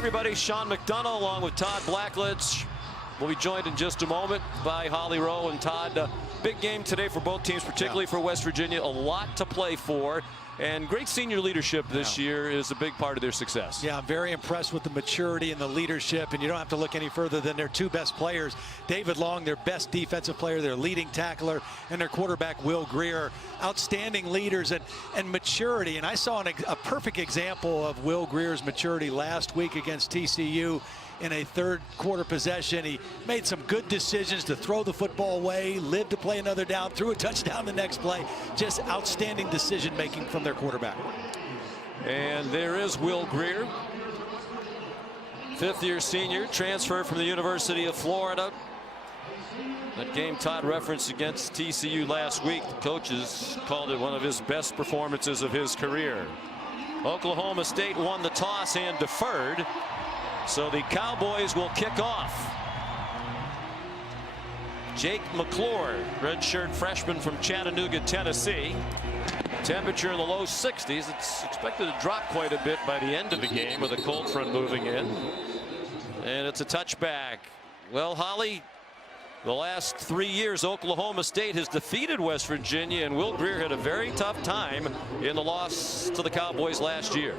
everybody. Sean McDonough along with Todd Blackledge. We'll be joined in just a moment by Holly Rowe and Todd. Big game today for both teams, particularly for West Virginia. A lot to play for. And great senior leadership this year is a big part of their success. Yeah, I'm very impressed with the maturity and the leadership. And you don't have to look any further than their two best players. David Long, their best defensive player, their leading tackler, and their quarterback, Will Grier. Outstanding leaders and maturity. And I saw a perfect example of Will Grier's maturity last week against TCU. In a third quarter possession, he made some good decisions to throw the football away, lived to play another down, threw a touchdown the next play. Just outstanding decision making from their quarterback. And there is Will Grier, fifth-year senior, transfer from the University of Florida. That game Todd referenced against TCU last week, the coaches called it one of his best performances of his career. Oklahoma State won the toss and deferred. So the Cowboys will kick off. Jake McClure, redshirt freshman from Chattanooga, Tennessee. Temperature in the low 60s. It's expected to drop quite a bit by the end of the game with a cold front moving in. And it's a touchback. Well, Holly, the last 3 years, Oklahoma State has defeated West Virginia, and Will Grier had a very tough time in the loss to the Cowboys last year.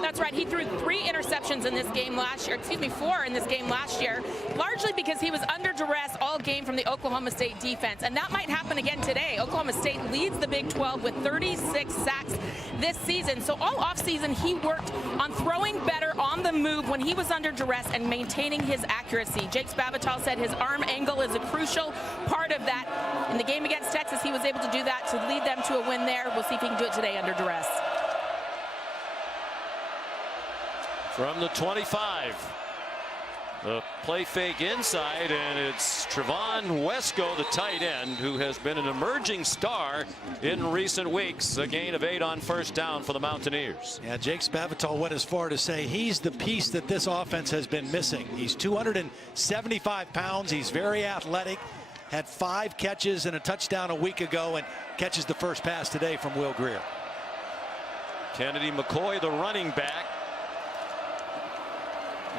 That's right. He threw 3 interceptions in this game last year. Excuse me, 4 in this game last year, largely because he was under duress all game from the Oklahoma State defense. And that might happen again today. Oklahoma State leads the Big 12 with 36 sacks this season. So all offseason, he worked on throwing better on the move when he was under duress and maintaining his accuracy. Jake Spavital said his arm angle is a crucial part of that. In the game against Texas, he was able to do that to lead them to a win there. We'll see if he can do it today under duress. From the 25, the play fake inside, and it's Trevon Wesco, the tight end, who has been an emerging star in recent weeks. A gain of 8 on first down for the Mountaineers. Yeah, Jake Spavital went as far to say he's the piece that this offense has been missing. He's 275 pounds. He's very athletic. Had 5 catches and a touchdown a week ago, and catches the first pass today from Will Grier. Kennedy McCoy, the running back.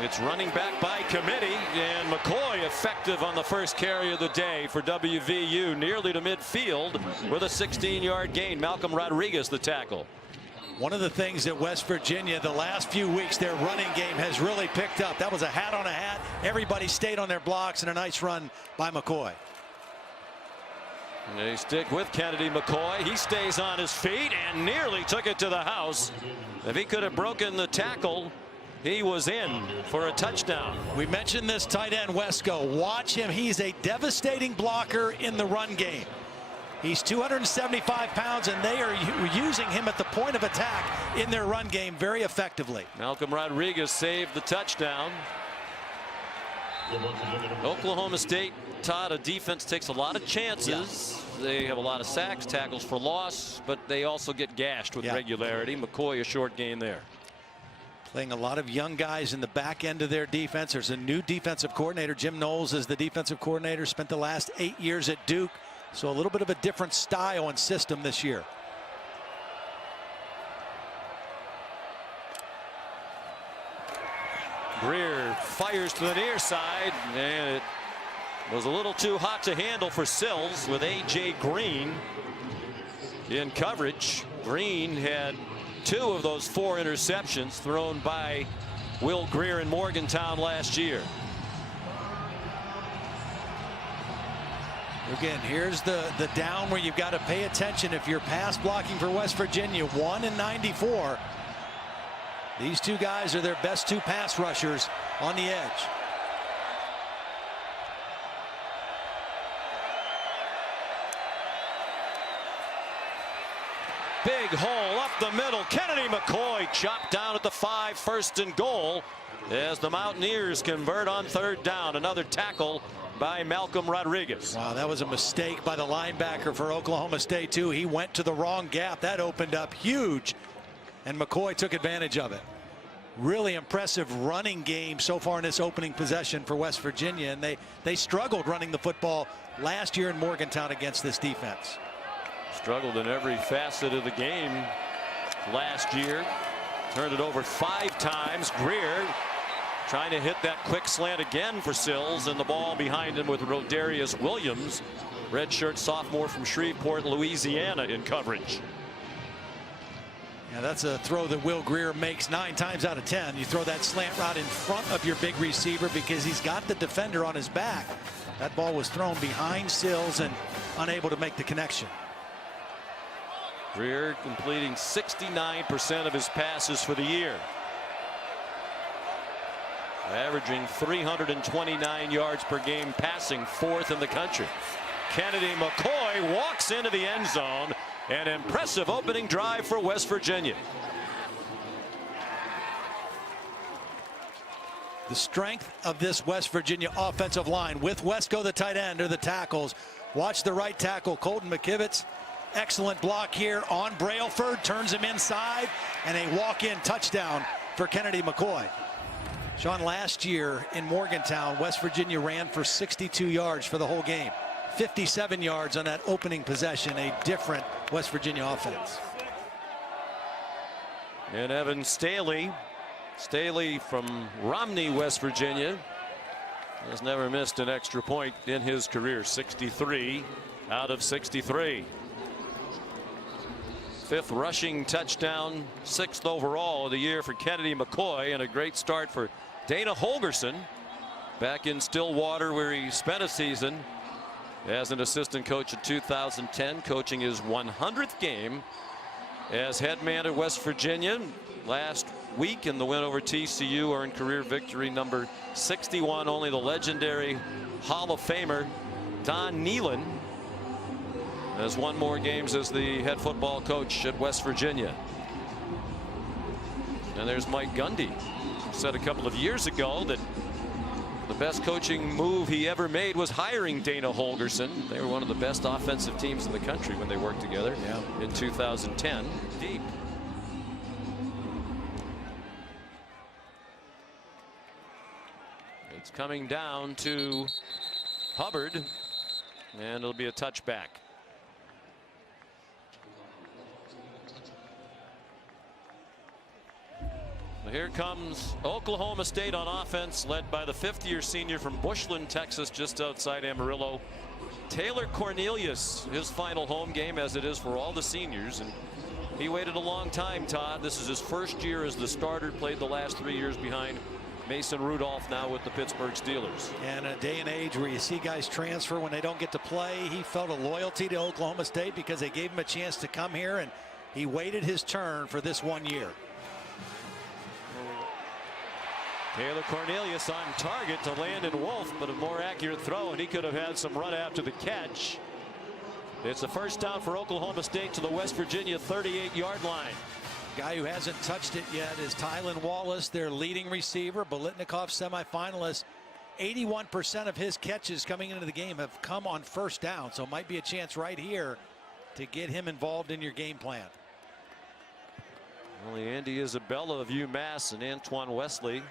It's running back by committee, and McCoy effective on the first carry of the day for WVU, nearly to midfield with a 16-yard gain. Malcolm Rodriguez, the tackle. One of the things that West Virginia, the last few weeks, their running game has really picked up. That was a hat on a hat. Everybody stayed on their blocks, and a nice run by McCoy. And they stick with Kennedy McCoy. He stays on his feet and nearly took it to the house. If he could have broken the tackle, he was in for a touchdown. We mentioned this tight end Wesco. Watch him. He's a devastating blocker in the run game. He's 275 pounds, and they are using him at the point of attack in their run game very effectively. Malcolm Rodriguez saved the touchdown. Oklahoma State, Todd, a defense takes a lot of chances. They have a lot of sacks, tackles for loss, but they also get gashed with regularity. McCoy, a short gain there. Playing a lot of young guys in the back end of their defense. There's a new defensive coordinator. Jim Knowles is the defensive coordinator. Spent the last 8 years at Duke. So a little bit of a different style and system this year. Grier fires to the near side, and it was a little too hot to handle for Sills with A.J. Green in coverage. Green had 2 of those 4 interceptions thrown by Will Grier in Morgantown last year. Again, here's the down where you've got to pay attention if you're pass blocking for West Virginia. 1 in 94. These 2 guys are their best 2 pass rushers on the edge. Big hole up the middle. Kennedy McCoy chopped down at the 5, 1st and goal, as the Mountaineers convert on 3rd down. Another tackle by Malcolm Rodriguez. Wow, that was a mistake by the linebacker for Oklahoma State too. He went to the wrong gap. That opened up huge, and McCoy took advantage of it. Really impressive running game so far in this opening possession for West Virginia, and they struggled running the football last year in Morgantown against this defense. Struggled in every facet of the game last year. Turned it over 5 times. Grier Trying to hit that quick slant again for Sills, and the ball behind him with Rodarius Williams, redshirt sophomore from Shreveport, Louisiana, in coverage. Yeah, that's a throw that Will Grier makes 9 times out of 10. You throw that slant route in front of your big receiver because he's got the defender on his back. That ball was thrown behind Sills and unable to make the connection. Grier completing 69% of his passes for the year, averaging 329 yards per game passing, 4th in the country. Kennedy McCoy walks into the end zone. An impressive opening drive for West Virginia. The strength of this West Virginia offensive line with Wesco, the tight end, or the tackles. Watch the right tackle, Colton McKivitz. Excellent block here on Brailford, turns him inside, and a walk-in touchdown for Kennedy McCoy. Sean, last year in Morgantown, West Virginia ran for 62 yards for the whole game. 57 yards on that opening possession, a different West Virginia offense. And Evan Staley from Romney, West Virginia, has never missed an extra point in his career. 63 out of 63. 5th rushing touchdown, 6th overall of the year for Kennedy McCoy, and a great start for Dana Holgerson back in Stillwater, where he spent a season as an assistant coach in 2010, coaching his 100th game as head man at West Virginia. Last week in the win over TCU, earned career victory number 61. Only the legendary Hall of Famer Don Nehlen has won more games as the head football coach at West Virginia. And there's Mike Gundy, who said a couple of years ago that the best coaching move he ever made was hiring Dana Holgerson. They were one of the best offensive teams in the country when they worked together in 2010. Deep. It's coming down to Hubbard, and it'll be a touchback. Here comes Oklahoma State on offense, led by the 5th-year senior from Bushland, Texas, just outside Amarillo, Taylor Cornelius. His final home game, as it is for all the seniors, and he waited a long time, Todd. This is his first year as the starter, played the last 3 years behind Mason Rudolph, now with the Pittsburgh Steelers. And a day and age where you see guys transfer when they don't get to play, he felt a loyalty to Oklahoma State because they gave him a chance to come here, and he waited his turn for this 1 year. Taylor Cornelius on target to Landon Wolf, but a more accurate throw, and he could have had some run after the catch. It's a first down for Oklahoma State to the West Virginia 38-yard line. Guy who hasn't touched it yet is Tylan Wallace, their leading receiver, Biletnikoff semifinalist. 81% of his catches coming into the game have come on first down, so it might be a chance right here to get him involved in your game plan. Only Andy Isabella of UMass and Antoine Wesley,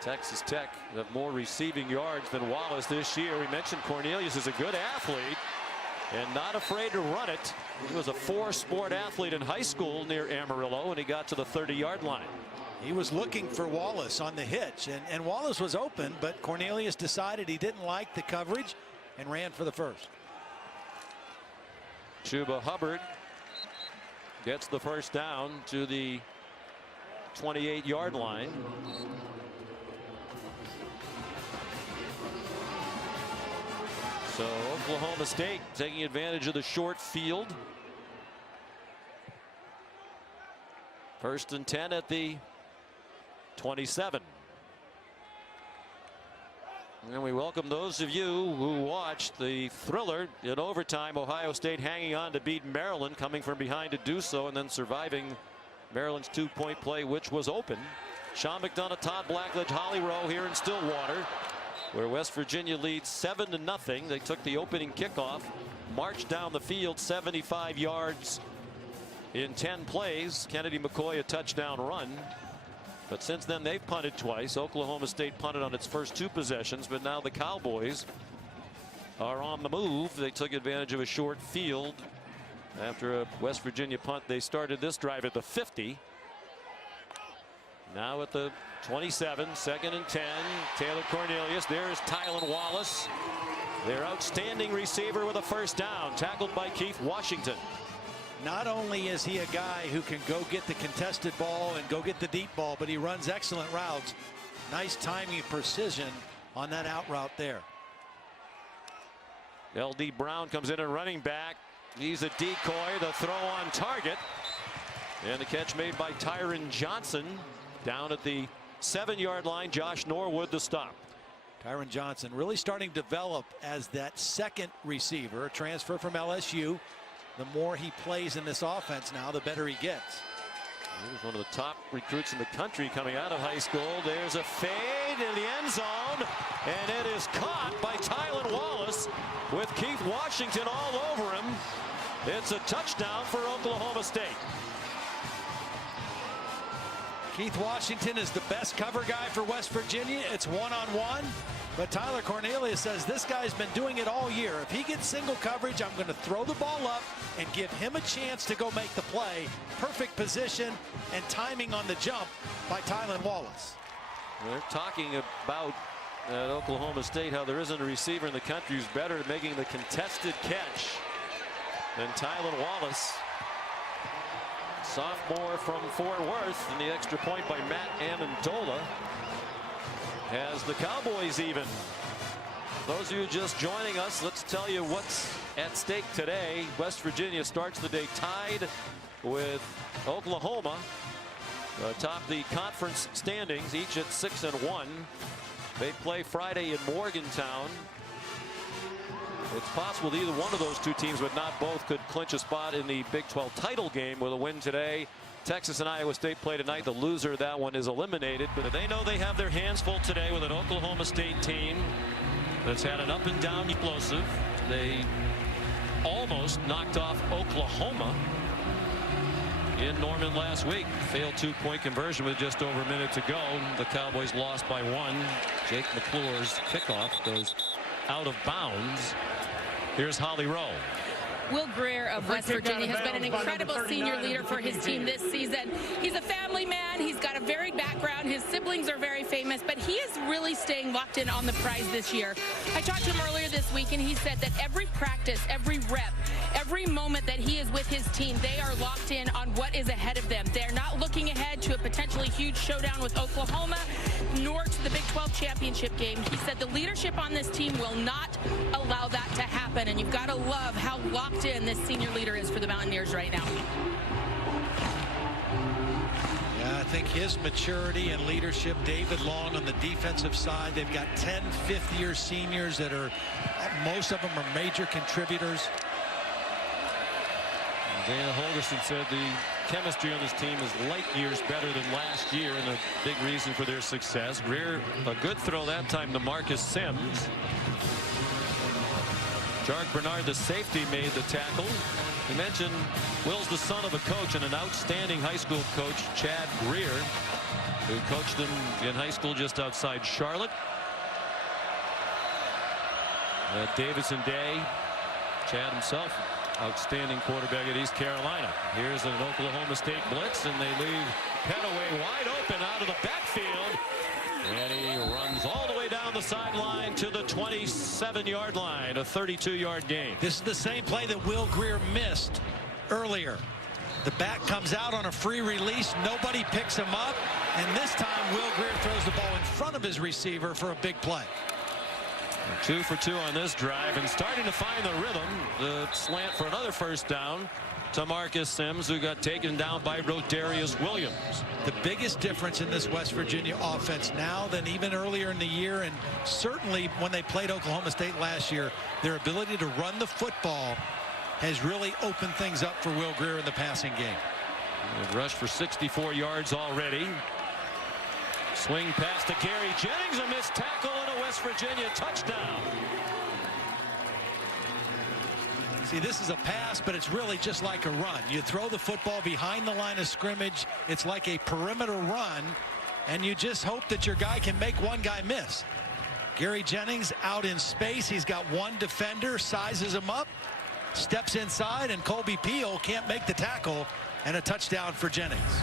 Texas Tech, have more receiving yards than Wallace this year. We mentioned Cornelius is a good athlete and not afraid to run it. He was a 4-sport athlete in high school near Amarillo, and he got to the 30-yard line. He was looking for Wallace on the hitch, and Wallace was open, but Cornelius decided he didn't like the coverage and ran for the first. Chuba Hubbard gets the first down to the 28-yard line. So Oklahoma State taking advantage of the short field. 1st and 10 at the 27. And we welcome those of you who watched the thriller in overtime. Ohio State hanging on to beat Maryland, coming from behind to do so, and then surviving Maryland's 2-point play, which was open. Sean McDonough, Todd Blackledge, Holly Rowe here in Stillwater, where West Virginia leads 7-0. They took the opening kickoff, marched down the field 75 yards in 10 plays. Kennedy McCoy a touchdown run. But since then they've punted twice. Oklahoma State punted on its first 2 possessions, but now the Cowboys are on the move. They took advantage of a short field after a West Virginia punt. They started this drive at the 50. Now at the 27, 2nd and 10. Taylor Cornelius. There's Tylan Wallace, their outstanding receiver, with a first down, tackled by Keith Washington. Not only is he a guy who can go get the contested ball and go get the deep ball, but he runs excellent routes. Nice timing and precision on that out route there. L.D. Brown comes in and running back. He's a decoy. The throw on target. And the catch made by Tyron Johnson down at the 7-yard line. Josh Norwood the stop. Tyron Johnson really starting to develop as that second receiver, a transfer from LSU. The more he plays in this offense now, the better he gets. He's one of the top recruits in the country coming out of high school. There's a fade in the end zone, and it is caught by Tylan Wallace with Keith Washington all over him. It's a touchdown for Oklahoma State. Keith Washington is the best cover guy for West Virginia. It's one-on-one. But Tyler Cornelius says this guy's been doing it all year. If he gets single coverage, I'm going to throw the ball up and give him a chance to go make the play. Perfect position and timing on the jump by Tylan Wallace. They're talking about at Oklahoma State how there isn't a receiver in the country who's better at making the contested catch than Tylan Wallace. Sophomore from Fort Worth, and the extra point by Matt Amendola has the Cowboys even. Those of you just joining us, let's tell you what's at stake today. West Virginia starts the day tied with Oklahoma atop the conference standings, each at 6-1. They play Friday in Morgantown. It's possible that either one of those two teams, but not both, could clinch a spot in the Big 12 title game with a win today. Texas and Iowa State play tonight. The loser of that one is eliminated, but they know they have their hands full today with an Oklahoma State team that's had an up and down explosive. They almost knocked off Oklahoma in Norman last week. Failed 2-point conversion with just over a minute to go. The Cowboys lost by 1. Jake McClure's kickoff goes out of bounds. Here's Holly Rowe. Will Grier of West Virginia has been an incredible senior leader for his team this season. He's a family man. He's got a varied background. His siblings are very famous, but he is really staying locked in on the prize this year. I talked to him earlier this week, and he said that every practice, every rep, every moment that he is with his team, they are locked in on what is ahead of them. They're not looking ahead to a potentially huge showdown with Oklahoma, nor to the Big 12 championship game. He said the leadership on this team will not allow that to happen, and you've got to love how locked in this senior leader is for the Mountaineers right now. Yeah, I think his maturity and leadership. David Long on the defensive side. They've got 10 fifth-year seniors that are, most of them are major contributors. Dana Holgerson said the chemistry on this team is light years better than last year, and a big reason for their success. Grier, a good throw that time to Marcus Sims. Jark Bernard, the safety, made the tackle. I mentioned Will's the son of a coach and an outstanding high school coach, Chad Grier, who coached him in high school just outside Charlotte. At Davidson Day, Chad himself, outstanding quarterback at East Carolina. Here's an Oklahoma State blitz, and they leave Petaway wide open out of the backfield. And he runs all the way down the sideline to the 27-yard line, a 32-yard gain. This is the same play that Will Grier missed earlier. The back comes out on a free release. Nobody picks him up. And this time, Will Grier throws the ball in front of his receiver for a big play. 2 for 2 on this drive, and starting to find the rhythm. The slant for another first down to Marcus Sims, who got taken down by Rodarius Williams. The biggest difference in this West Virginia offense now than even earlier in the year, and certainly when they played Oklahoma State last year, their ability to run the football has really opened things up for Will Grier in the passing game. They've rushed for 64 yards already. Swing pass to Gary Jennings, a missed tackle, and a West Virginia touchdown. See, this is a pass, but it's really just like a run. You throw the football behind the line of scrimmage. It's like a perimeter run, and you just hope that your guy can make one guy miss. Gary Jennings out in space. He's got one defender, sizes him up, steps inside, and Colby Peel can't make the tackle, and a touchdown for Jennings.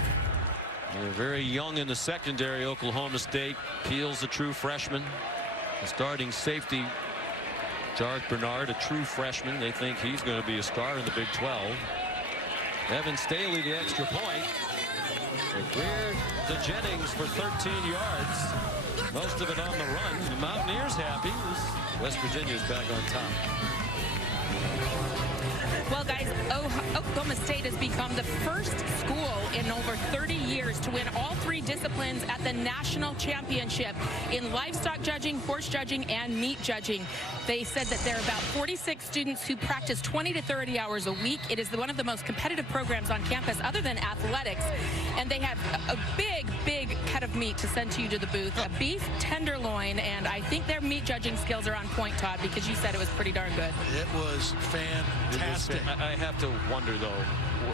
They're very young in the secondary. Oklahoma State peels a true freshman. The starting safety, Jarek Bernard, a true freshman. They think he's going to be a star in the Big 12. Evan Staley, the extra point. Grier to Jennings for 13 yards. Most of it on the run. The Mountaineers happy. West Virginia's back on top. Well, guys, Oklahoma State has become the first school in over 30 years to win all 3 disciplines at the national championship in livestock judging, horse judging, and meat judging. They said that there are about 46 students who practice 20 to 30 hours a week. It is one of the most competitive programs on campus other than athletics. And they have a big cut of meat to send to you to the booth, a beef tenderloin. And I think their meat judging skills are on point, Todd, because you said it was pretty darn good. It was fantastic. I have to wonder, though,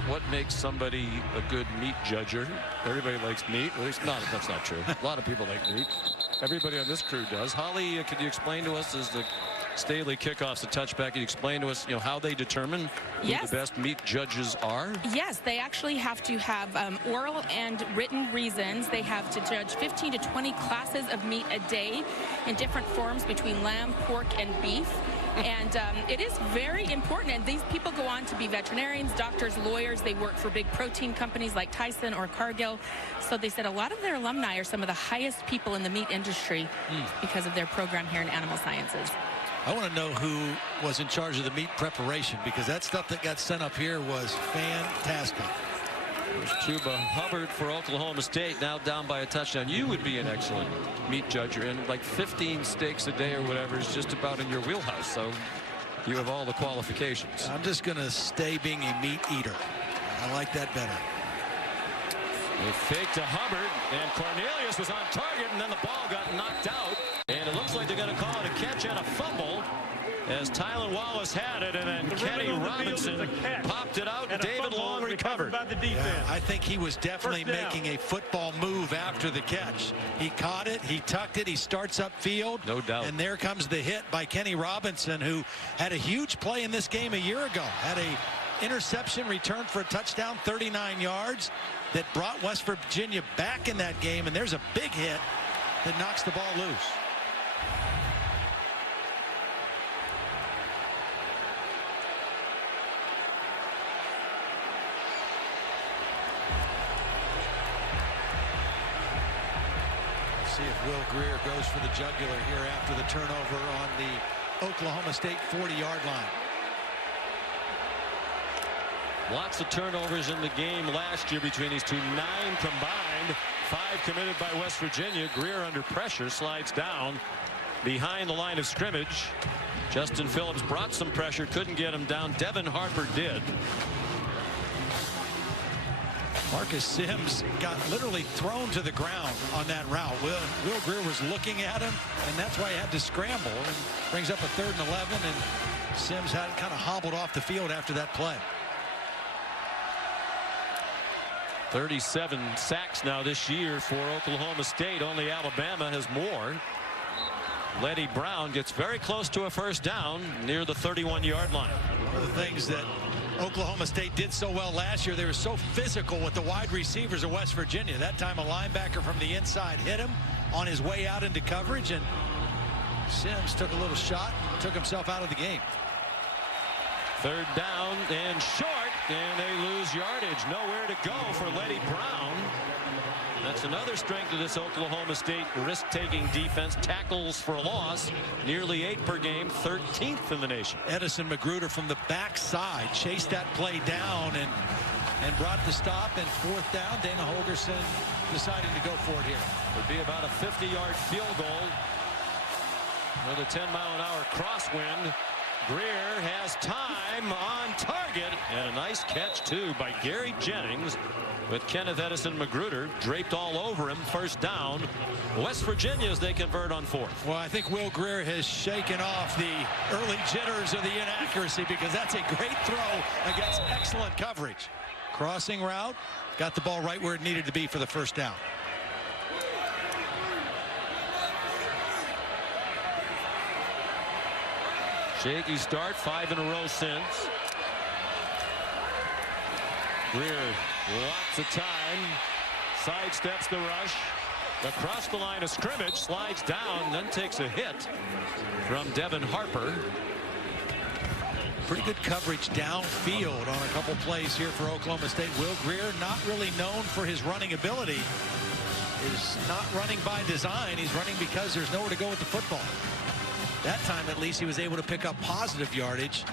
what makes somebody a good meat judger? Everybody likes meat. At least that's not true. A lot of people like meat. Everybody on this crew does. Holly, could you explain to us, as the Staley kickoffs the touchback, can you explain to us, how they determine who the best meat judges are? Yes, they actually have to have oral and written reasons. They have to judge 15 to 20 classes of meat a day in different forms between lamb, pork, and beef. And it is very important. And these people go on to be veterinarians, doctors, lawyers. They work for big protein companies like Tyson or Cargill. So they said a lot of their alumni are some of the highest people in the meat industry because of their program here in animal sciences. I want to know who was in charge of the meat preparation, because that stuff that got sent up here was fantastic. There's Chuba Hubbard for Oklahoma State, now down by a touchdown. You would be an excellent meat judger, and like 15 steaks a day or whatever is just about in your wheelhouse, so you have all the qualifications. I'm just going to stay being a meat eater. I like that better. They fake to Hubbard, and Cornelius was on target, and then the ball got knocked out. And it looks like they're going to call it a catch and a fumble, as Tylan Wallace had it, and then Kenny Robinson popped it out, and David Long recovered. By the defense. Yeah, I think he was definitely making a football move after the catch. He caught it, he tucked it, he starts upfield. No doubt. And there comes the hit by Kenny Robinson, who had a huge play in this game a year ago. Had a interception return for a touchdown, 39 yards, that brought West Virginia back in that game. And there's a big hit that knocks the ball loose. See if Will Grier goes for the jugular here after the turnover on the Oklahoma State 40-yard line. Lots of turnovers in the game last year between these two. 9 combined, 5 committed by West Virginia. Grier under pressure slides down behind the line of scrimmage. Justin Phillips brought some pressure, couldn't get him down. Devin Harper did. Marcus Sims got literally thrown to the ground on that route. Will Grier was looking at him, and that's why he had to scramble, and brings up a 3rd and 11, and Sims had kind of hobbled off the field after that play. 37 sacks now this year for Oklahoma State. Only Alabama has more. Letty Brown gets very close to a first down near the 31-yard line. One of the things that Oklahoma State did so well last year, they were so physical with the wide receivers of West Virginia. That time a linebacker from the inside hit him on his way out into coverage, and Sims took a little shot, took himself out of the game. 3rd down and short, and they lose yardage. Nowhere to go for Letty Brown. That's another strength of this Oklahoma State risk-taking defense. Tackles for a loss, nearly 8 per game, 13th in the nation. Edison Magruder from the backside chased that play down and brought the stop. And 4th down, Dana Holgerson deciding to go for it here. Would be about a 50-yard field goal with a 10-mile-an-hour crosswind. Grier has time on target, and a nice catch too by Gary Jennings, with Kenneth Edison Magruder draped all over him. 1st down, West Virginia as they convert on 4th. Well, I think Will Grier has shaken off the early jitters of the inaccuracy, because that's a great throw against excellent coverage. Crossing route, got the ball right where it needed to be for the 1st down. Shaky start, 5 in a row since. Grier, lots of time. sidesteps the rush. Across the line of scrimmage, slides down, then takes a hit from Devin Harper. Pretty good coverage downfield on a couple plays here for Oklahoma State. Will Grier, not really known for his running ability, is not running by design. He's running because there's nowhere to go with the football. That time, at least, he was able to pick up positive yardage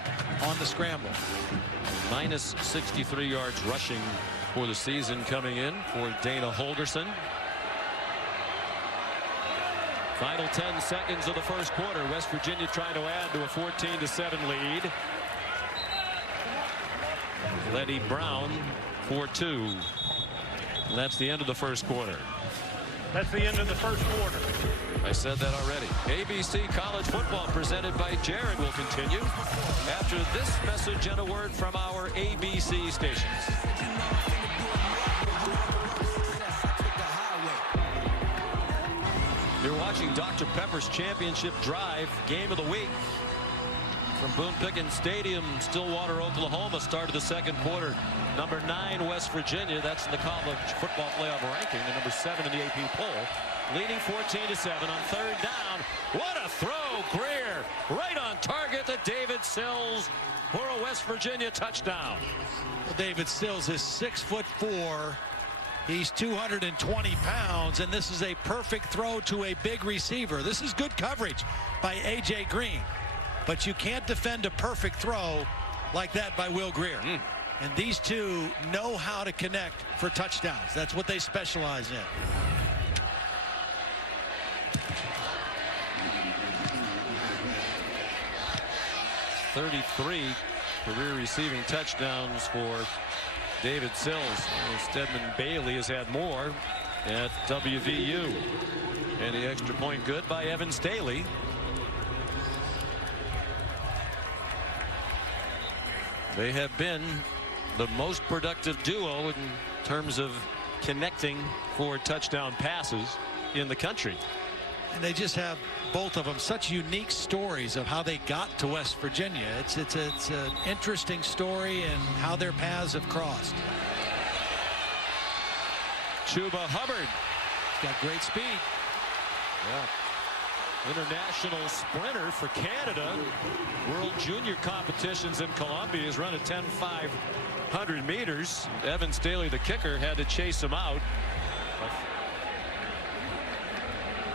on the scramble. Minus 63 yards rushing for the season coming in for Dana Holgerson. Final 10 seconds of the first quarter. West Virginia trying to add to a 14-7 lead. Letty Brown for 2. And that's the end of the first quarter. That's the end of the first quarter. I said that already. ABC College Football presented by Jared will continue after this message and a word from our ABC stations. You're watching Dr. Pepper's Championship Drive, game of the week from Boone Pickens Stadium, Stillwater, Oklahoma. Started the second quarter. Number 9 West Virginia, that's in the college football playoff ranking, and number 7 in the AP poll, leading 14-7 on third down. What a throw! Grier right on target to David Sills for a West Virginia touchdown. Well, David Sills is 6'4". He's 220 pounds, and this is a perfect throw to a big receiver. This is good coverage by A.J. Green, but you can't defend a perfect throw like that by Will Grier. And these two know how to connect for touchdowns. That's what they specialize in. .33 career receiving touchdowns for David Sills. Stedman Bailey has had more at WVU. And the extra point good by Evan Staley. They have been the most productive duo in terms of connecting for touchdown passes in the country. And they just have, both of them, such unique stories of how they got to West Virginia. It's an interesting story and how their paths have crossed. Chuba Hubbard. He's got great speed. Yeah. International sprinter for Canada. World Junior competitions in Columbia. Has run a 10-500 meters. Evan Staley, the kicker, had to chase him out.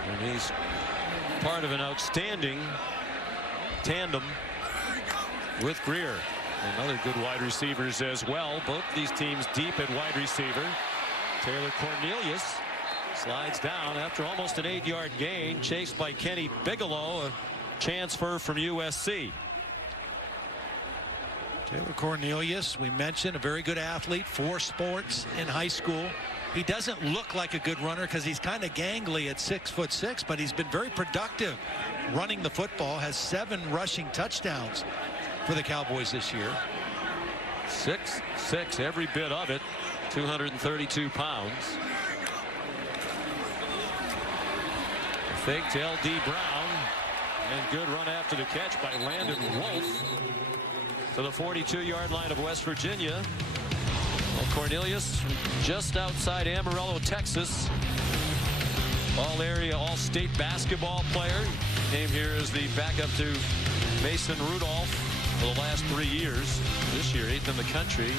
And he's part of an outstanding tandem with Grier. And other good wide receivers as well. Both these teams deep at wide receiver. Taylor Cornelius slides down after almost an 8-yard gain, chased by Kenny Bigelow, a transfer from USC. Taylor Cornelius, we mentioned, a very good athlete, 4 sports in high school. He doesn't look like a good runner because he's kind of gangly at 6'6", but he's been very productive running the football. Has 7 rushing touchdowns for the Cowboys this year. 6'6", every bit of it. 232 pounds. Fake to L.D. Brown, and good run after the catch by Landon Wolf to the 42-yard line of West Virginia. Well, Cornelius, just outside Amarillo, Texas. All-area, all-state basketball player. Came here as the backup to Mason Rudolph for the last 3 years. This year, 8th in the country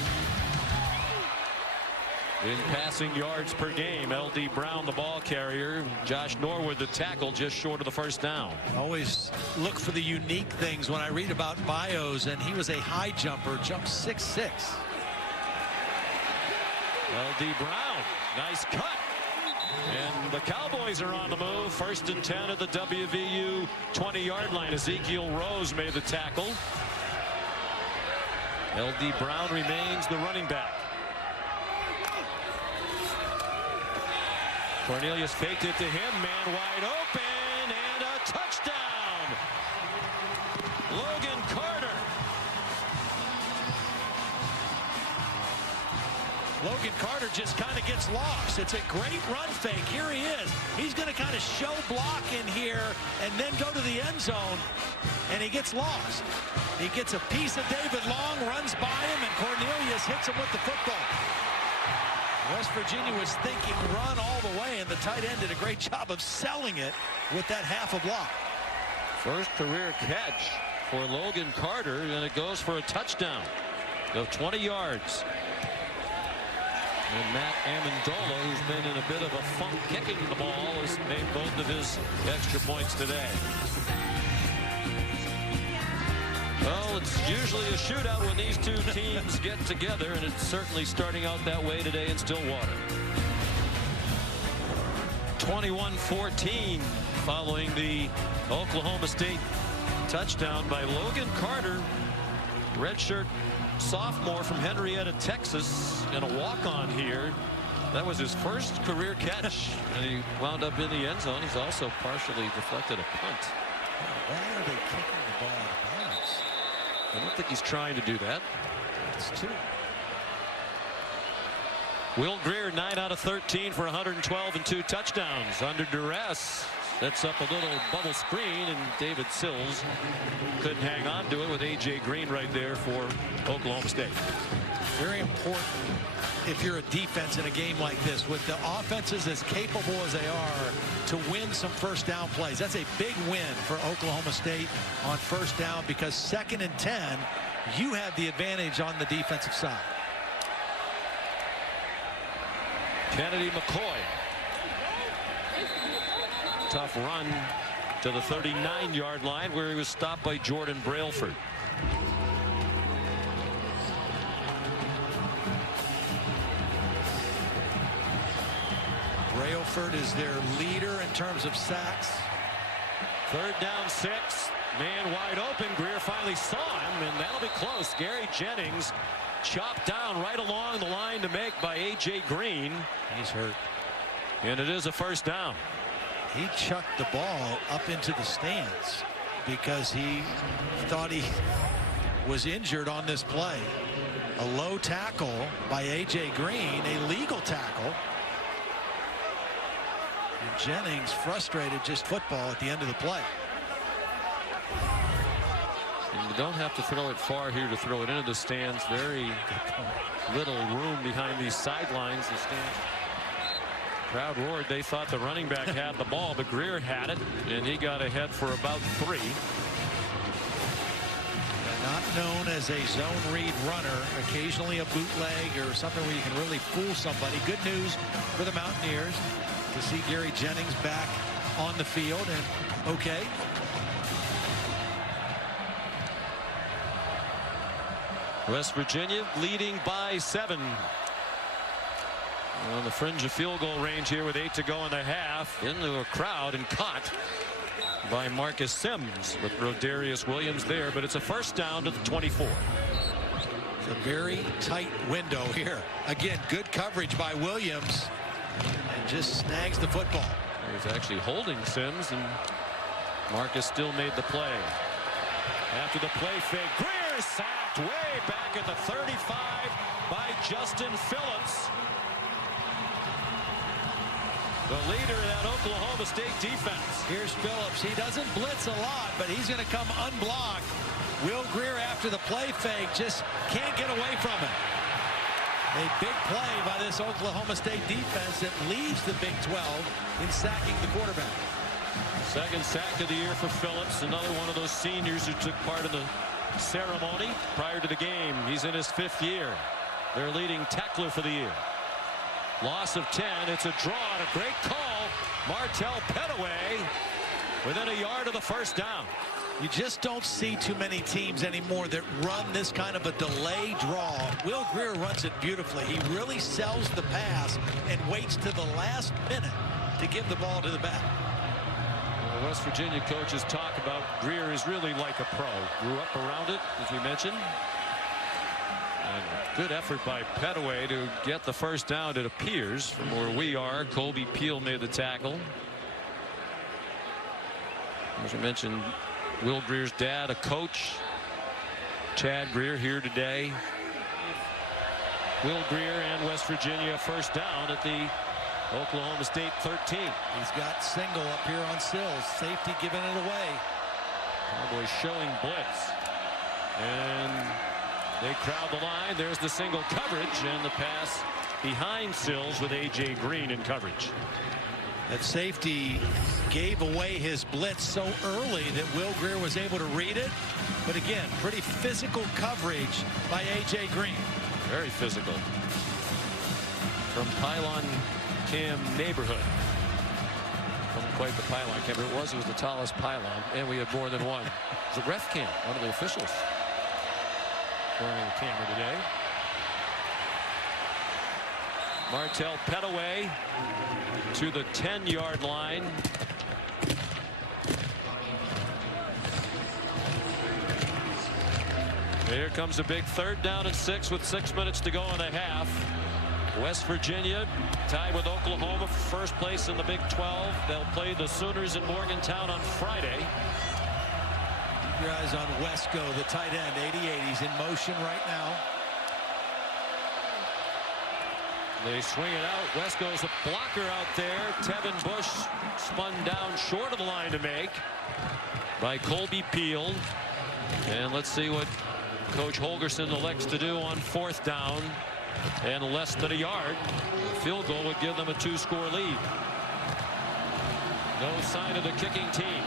in passing yards per game. L.D. Brown, the ball carrier. Josh Norwood, the tackle, just short of the first down. Always look for the unique things when I read about bios, and he was a high jumper, jumped 6'6". L.D. Brown, nice cut. And the Cowboys are on the move. 1st and 10 at the WVU 20-yard line. Ezekiel Rose made the tackle. L.D. Brown remains the running back. Cornelius faked it to him, man wide open, and a touchdown. Logan Carter. Logan Carter just kind of gets lost. It's a great run fake. Here he is. He's going to kind of show block in here and then go to the end zone, and he gets lost. He gets a piece of David Long, runs by him, and Cornelius hits him with the football. West Virginia was thinking run all the way, and the tight end did a great job of selling it with that half a block. First career catch for Logan Carter, and it goes for a touchdown of 20 yards. And Matt Amendola, who's been in a bit of a funk kicking the ball, has made both of his extra points today. Well, it's usually a shootout when these two teams get together, and it's certainly starting out that way today in Stillwater. 21-14 following the Oklahoma State touchdown by Logan Carter, redshirt sophomore from Henrietta, Texas, and a walk-on here. That was his first career catch, and he wound up in the end zone. He's also partially deflected a punt. Why are they kicking the ball out of bounds? I don't think he's trying to do that. It's two. Will Grier, 9 out of 13 for 112 and 2 touchdowns. Under duress, sets up a little bubble screen, and David Sills couldn't hang on to it with A.J. Green right there for Oklahoma State. Very important if you're a defense in a game like this, with the offenses as capable as they are, to win some first down plays. That's a big win for Oklahoma State on first down, because 2nd and 10, you have the advantage on the defensive side. Kennedy McCoy. Tough run to the 39-yard line, where he was stopped by Jordan Brailford. Brailford is their leader in terms of sacks. 3rd down 6. Man wide open. Grier finally saw him, and that'll be close. Gary Jennings chopped down right along the line to make by A.J. Green. He's hurt. And it is a first down. He chucked the ball up into the stands because he thought he was injured on this play. A low tackle by A.J. Green, a legal tackle. And Jennings frustrated, just football at the end of the play. And you don't have to throw it far here to throw it into the stands. Very little room behind these sidelines. The stands. Crowd roared. They thought the running back had the ball, but Grier had it, and he got ahead for about 3. Not known as a zone read runner, occasionally a bootleg or something where you can really fool somebody. Good news for the Mountaineers to see Gary Jennings back on the field and okay. West Virginia leading by 7. On the fringe of field goal range here with 8 to go in the half. Into a crowd and caught by Marcus Sims with Rodarius Williams there, but it's a first down to the 24. It's a very tight window here. Again, good coverage by Williams, and just snags the football. He was actually holding Sims, and Marcus still made the play. After the play fake, Grier sacked way back at the 35 by Justin Phillips. The leader of that Oklahoma State defense. Here's Phillips. He doesn't blitz a lot, but he's going to come unblocked. Will Grier, after the play fake, just can't get away from it. A big play by this Oklahoma State defense that leads the Big 12 in sacking the quarterback. 2nd sack of the year for Phillips. Another one of those seniors who took part in the ceremony prior to the game. He's in his 5th year. Their leading tackler for the year. Loss of 10. It's a draw and a great call. Martell Pettaway within a yard of the first down. You just don't see too many teams anymore that run this kind of a delay draw. Will Grier runs it beautifully. He really sells the pass and waits to the last minute to give the ball to the back. The West Virginia coaches talk about Grier is really like a pro. Grew up around it, as we mentioned. And good effort by Pettaway to get the first down, it appears, from where we are. Colby Peel made the tackle. As we mentioned, Will Grier's dad, a coach. Chad Grier here today. Will Grier and West Virginia first down at the Oklahoma State 13. He's got single up here on Sills. Safety giving it away. Cowboys showing blitz. And They crowd the line. There's the single coverage and the pass behind Sills with A.J. Green in coverage. That safety gave away his blitz so early that Will Grier was able to read it. But again, pretty physical coverage by A.J. Green. Very physical. From pylon cam neighborhood. Wasn't quite the pylon cam, but it was the tallest pylon, and we had more than one. It was a ref cam, one of the officials wearing the camera today. Martel Petaway to the 10-yard line. Here comes a big 3rd down and 6 with 6 minutes to go in the half. West Virginia tied with Oklahoma for first place in the Big 12. They'll play the Sooners in Morgantown on Friday. Keep your eyes on Wesco, the tight end, 88. He's in motion right now. They swing it out. Wesco's a blocker out there. Tevin Bush spun down short of the line to make by Colby Peel. And let's see what Coach Holgerson elects to do on 4th down and less than a yard. A field goal would give them a 2-score lead. No sign of the kicking team.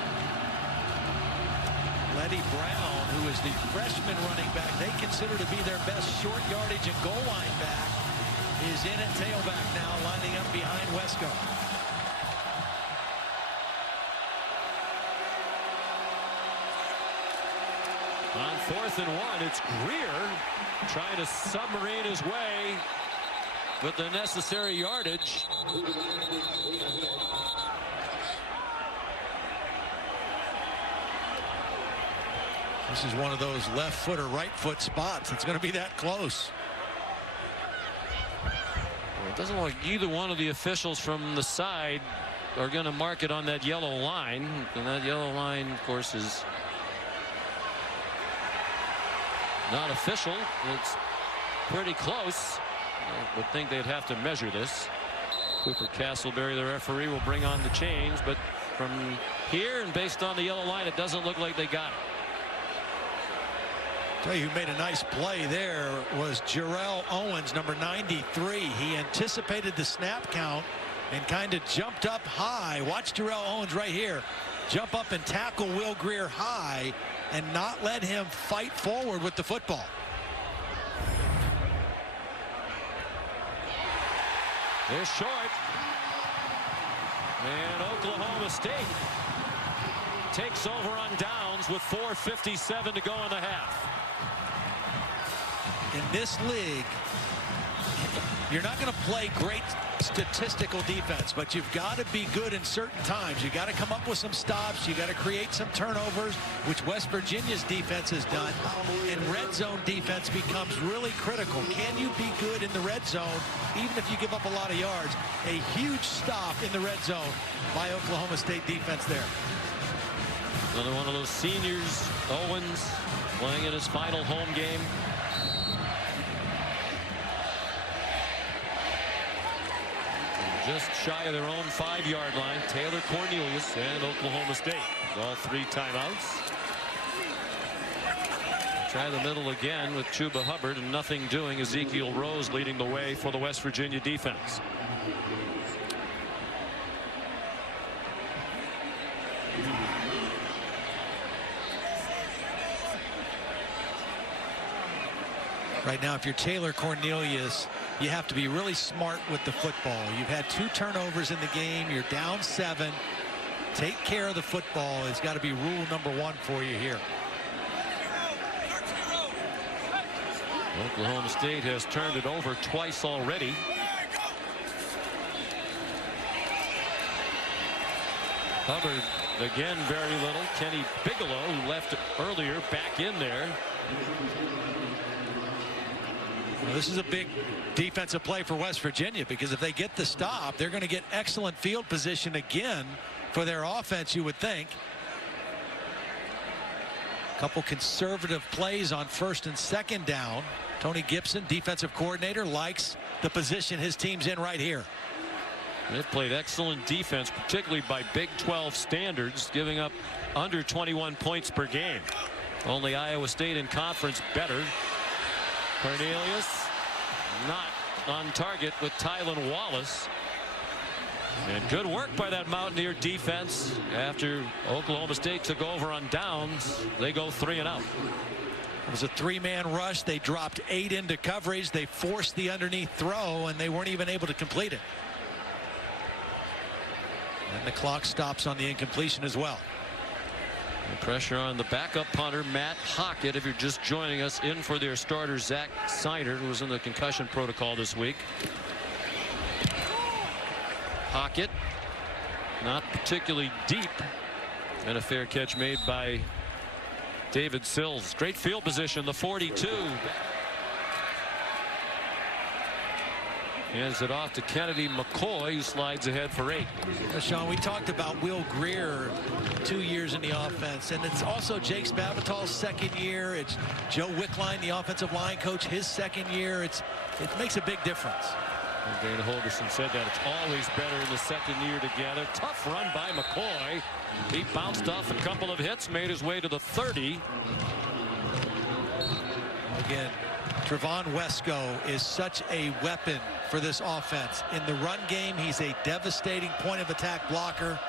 Letty Brown, who is the freshman running back they consider to be their best short yardage and goal line back, is in at tailback now, lining up behind Wesco. On 4th and 1, it's Grier trying to submarine his way with the necessary yardage. This is one of those left foot or right foot spots. It's going to be that close. Well, it doesn't look like either one of the officials from the side are going to mark it on that yellow line. And that yellow line, of course, is not official. It's pretty close. I would think they'd have to measure this. Cooper Castleberry, the referee, will bring on the change, but from here and based on the yellow line, it doesn't look like they got it. Tell you who made a nice play there was Jarrell Owens, number 93. He anticipated the snap count and kind of jumped up high. Watch Jarrell Owens right here jump up and tackle Will Grier high and not let him fight forward with the football. They're short. And Oklahoma State takes over on downs with 4:57 to go in the half. In this league, you're not going to play great statistical defense, but you've got to be good in certain times. You got to come up with some stops. You got to create some turnovers, which West Virginia's defense has done. And red zone defense becomes really critical. Can you be good in the red zone, even if you give up a lot of yards? A huge stop in the red zone by Oklahoma State defense there. Another one of those seniors, Owens, playing in his final home game. Just shy of their own 5-yard line, Taylor Cornelius and Oklahoma State. All 3 timeouts. Try the middle again with Chuba Hubbard and nothing doing. Ezekiel Rose leading the way for the West Virginia defense. Right now, if you're Taylor Cornelius, you have to be really smart with the football. You've had 2 turnovers in the game. You're down 7. Take care of the football. It's got to be rule number 1 for you here. Oklahoma State has turned it over twice already. Hubbard again very little. Kenny Bigelow, who left earlier, back in there. Well, this is a big defensive play for West Virginia, because if they get the stop, they're going to get excellent field position again for their offense, you would think. A couple conservative plays on 1st and 2nd down. Tony Gibson, defensive coordinator, likes the position his team's in right here. They've played excellent defense, particularly by Big 12 standards, giving up under 21 points per game. Only Iowa State in conference better. Cornelius not on target with Tylan Wallace. And good work by that Mountaineer defense. After Oklahoma State took over on downs, they go 3 and out. It was a 3-man rush. They dropped 8 into coverage. They forced the underneath throw, and they weren't even able to complete it. And the clock stops on the incompletion as well. The pressure on the backup punter, Matt Hockett, if you're just joining us, in for their starter, Zach Seiner, who was in the concussion protocol this week. Hockett, not particularly deep, and a fair catch made by David Sills. Great field position, the 42. Hands it off to Kennedy McCoy, who slides ahead for 8. Sean, we talked about Will Grier 2 years in the offense, and it's also Jake Spavital's second year. It's Joe Wickline, the offensive line coach, his second year. It makes a big difference. And Dana Holgerson said that it's always better in the second year together. Tough run by McCoy. He bounced off a couple of hits, made his way to the 30. Again, Trevon Wesco is such a weapon for this offense. In the run game, he's a devastating point of attack blocker.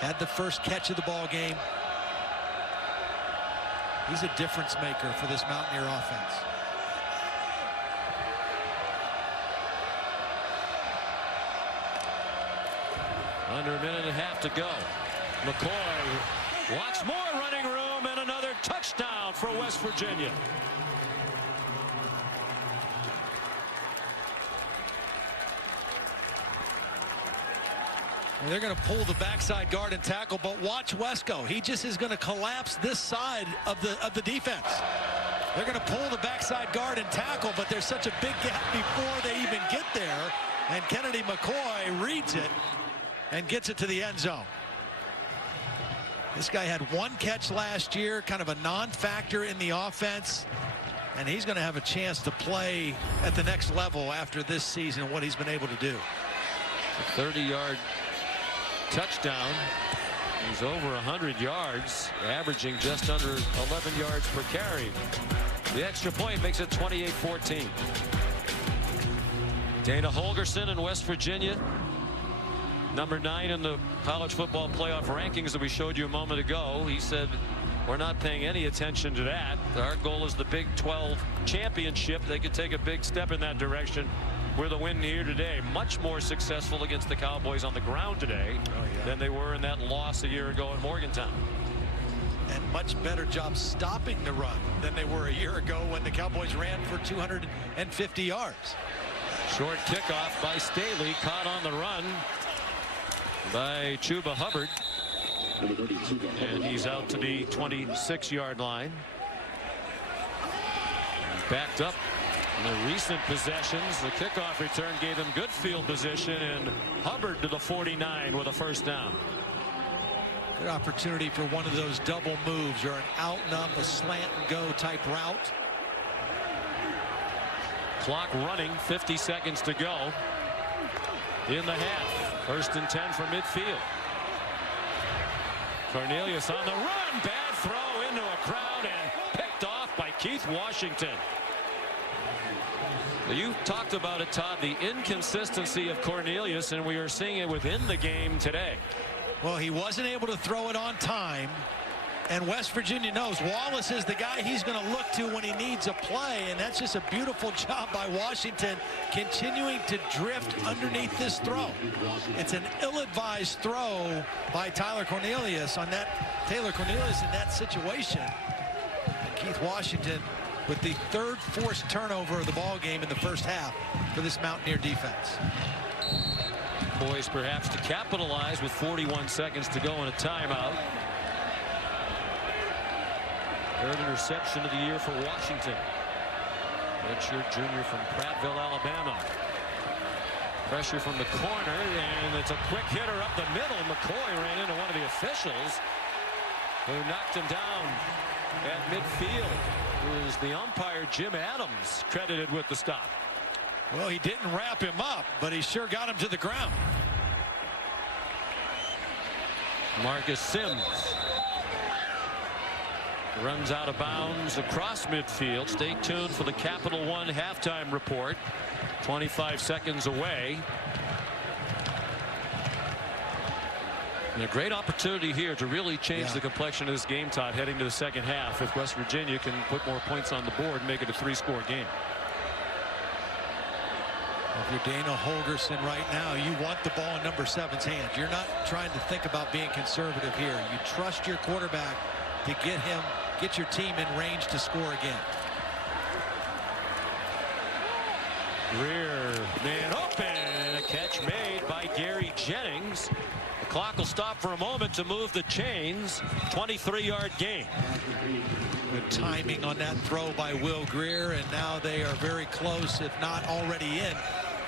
Had the first catch of the ball game. He's a difference maker for this Mountaineer offense. Under a minute and a half to go. McCoy wants more running room and another touchdown for West Virginia. And they're going to pull the backside guard and tackle, but watch Wesco. He just is going to collapse this side of the defense. They're going to pull the backside guard and tackle, but there's such a big gap before they even get there. And Kennedy McCoy reads it and gets it to the end zone. This guy had 1 catch last year, kind of a non-factor in the offense, and he's going to have a chance to play at the next level after this season, what he's been able to do. A 30-yard touchdown. He's over 100 yards, averaging just under 11 yards per carry. The extra point makes it 28-14. Dana Holgerson in West Virginia, number 9 in the college football playoff rankings that we showed you a moment ago. He said, we're not paying any attention to that. Our goal is the Big 12 championship. They could take a big step in that direction with a win here today. Much more successful against the Cowboys on the ground today than they were in that loss a year ago in Morgantown. And much better job stopping the run than they were a year ago when the Cowboys ran for 250 yards. Short kickoff by Staley, caught on the run by Chuba Hubbard. And he's out to the 26-yard line. Backed up in the recent possessions. The kickoff return gave them good field position, and Hubbard to the 49 with a first down. Good opportunity for one of those double moves, or an out and up, a slant and go type route. Clock running, 50 seconds to go in the half. 1st and 10 from midfield. Cornelius on the run, bad throw into a crowd and picked off by Keith Washington. You talked about it, Todd, the inconsistency of Cornelius, and we are seeing it within the game today. Well, he wasn't able to throw it on time, and West Virginia knows Wallace is the guy he's going to look to when he needs a play, and that's just a beautiful job by Washington, continuing to drift underneath this throw. It's an ill-advised throw by Taylor Cornelius in that situation. And Keith Washington with the 3rd forced turnover of the ball game in the first half for this Mountaineer defense. Poised perhaps to capitalize with 41 seconds to go in a timeout. 3rd interception of the year for Washington. Redshirt junior from Prattville, Alabama. Pressure from the corner, and it's a quick hitter up the middle. McCoy ran into one of the officials, who knocked him down at midfield. It was the umpire, Jim Adams, credited with the stop. Well, he didn't wrap him up, but he sure got him to the ground. Marcus Sims runs out of bounds across midfield. Stay tuned for the Capital One halftime report. 25 seconds away. And a great opportunity here to really change the complexion of this game, Todd, heading to the second half. If West Virginia can put more points on the board and make it a 3-score game. If you're Dana Holgerson right now, you want the ball in number 7's hands. You're not trying to think about being conservative here. You trust your quarterback to get your team in range to score again. Grier, man open. A catch made by Gary Jennings. The clock will stop for a moment to move the chains. 23-yard gain. Good timing on that throw by Will Grier, and now they are very close, if not already in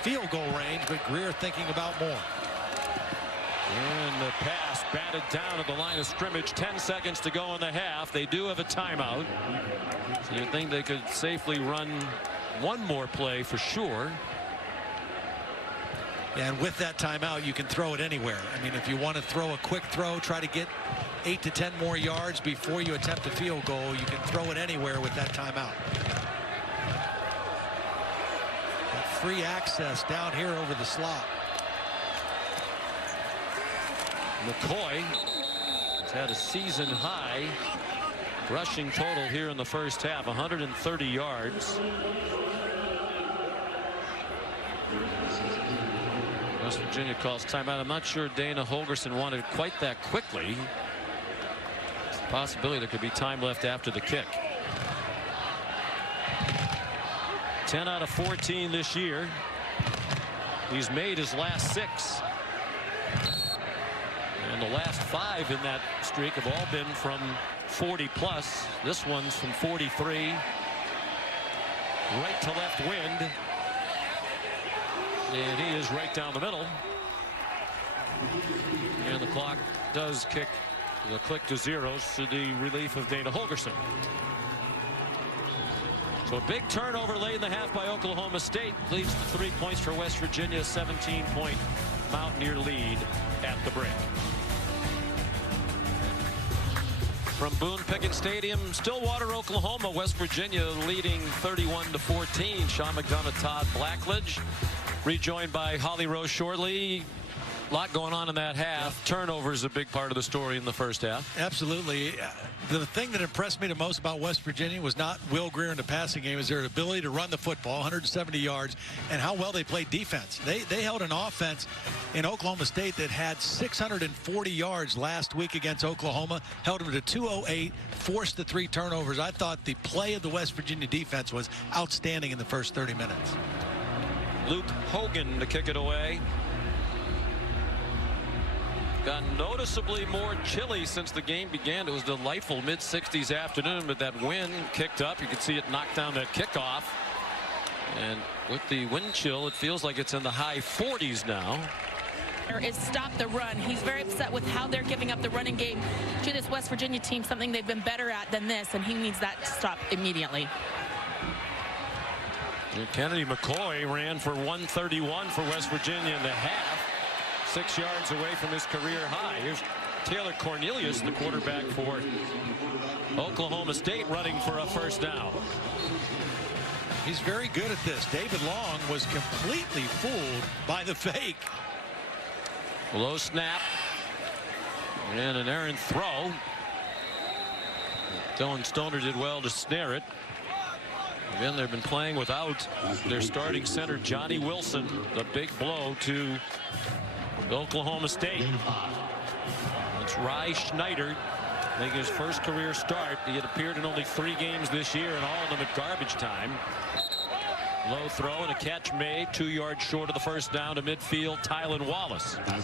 field goal range, but Grier thinking about more. And the pass batted down at the line of scrimmage. 10 seconds to go in the half. They do have a timeout. So you think they could safely run one more play for sure. And with that timeout, you can throw it anywhere. I mean, if you want to throw a quick throw, try to get 8 to 10 more yards before you attempt a field goal, you can throw it anywhere with that timeout. That free access down here over the slot. McCoy has had a season high rushing total here in the first half, 130 yards. West Virginia calls timeout. I'm not sure Dana Holgerson wanted quite that quickly. It's a possibility there could be time left after the kick. 10 out of 14 this year. He's made his last 6. And the last 5 in that streak have all been from 40 plus. This one's from 43. Right to left wind. And he is right down the middle. And the clock does click to zeros to the relief of Dana Holgerson. So a big turnover late in the half by Oklahoma State leads to 3 points for West Virginia. 17-point Mountaineer lead at the break. From Boone Pickett Stadium, Stillwater, Oklahoma, West Virginia leading 31-14. Sean McDonough, Todd Blackledge, rejoined by Holly Rose shortly. A lot going on in that half. Turnover is a big part of the story in the first half. Absolutely. The thing that impressed me the most about West Virginia was not Will Grier in the passing game, is their ability to run the football, 170 yards, and how well they played defense. They held an offense in Oklahoma State that had 640 yards last week against Oklahoma, held them to 208, forced the 3 turnovers. I thought the play of the West Virginia defense was outstanding in the first 30 minutes. Luke Hogan to kick it away. Got noticeably more chilly since the game began. It was delightful mid-60s afternoon, but that wind kicked up. You could see it knock down that kickoff. And with the wind chill, it feels like it's in the high 40s now. Is stop the run. He's very upset with how they're giving up the running game to this West Virginia team, something they've been better at than this, and he needs that to stop immediately. And Kennedy McCoy ran for 131 for West Virginia in the half. 6 yards away from his career high. Here's Taylor Cornelius, the quarterback for Oklahoma State, running for a first down. He's very good at this. David Long was completely fooled by the fake. Low snap and an errant throw. Dylan Stoner did well to snare it. Again, they've been playing without their starting center, Johnny Wilson. The big blow to Oklahoma State. It's Rye Schneider making his first career start. He had appeared in only 3 games this year, and all of them at garbage time. Low throw and a catch made 2 yards short of the first down to midfield. Tylan Wallace. I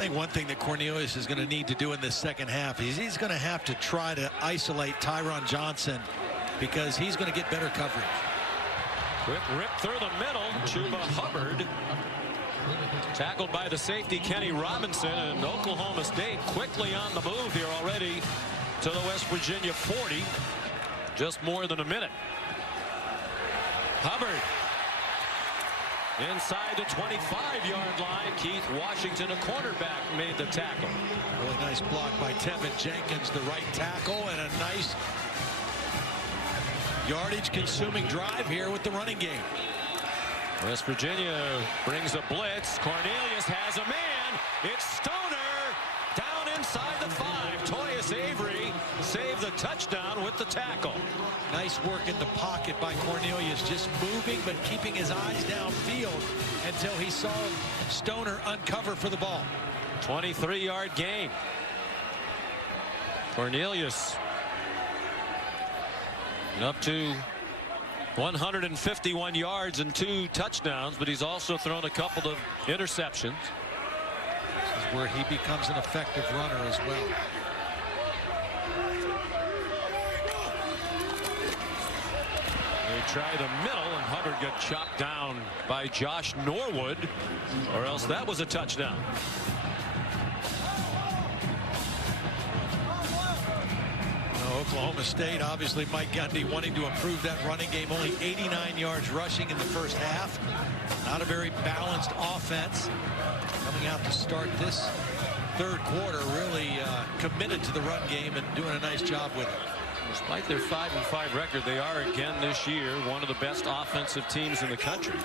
think one thing that Cornelius is going to need to do in this second half is he's going to have to try to isolate Tyron Johnson, because he's going to get better coverage. Quick rip through the middle. Chuba Hubbard tackled by the safety Kenny Robinson, and Oklahoma State quickly on the move here already to the West Virginia 40. Just more than a minute. Hubbard Inside the 25-yard line, Keith Washington, a cornerback, made the tackle. Really nice block by Tevin Jenkins, the right tackle, and a nice yardage-consuming drive here with the running game. West Virginia brings a blitz. Cornelius has a man. It's Stoner down inside the 5. Toyus Avery saved the touchdown with the tackle. Nice work in the pocket by Cornelius, just moving but keeping his eyes downfield until he saw Stoner uncover for the ball. 23-yard gain. Cornelius up to 151 yards and 2 touchdowns, but he's also thrown a couple of interceptions. This is where he becomes an effective runner as well. They try the middle, and Hubbard got chopped down by Josh Norwood, or else that was a touchdown. Oklahoma State, obviously Mike Gundy wanting to improve that running game. Only 89 yards rushing in the first half. Not a very balanced offense. Coming out to start this third quarter, really committed to the run game and doing a nice job with it. Despite their 5-5 record, they are again this year one of the best offensive teams in the country.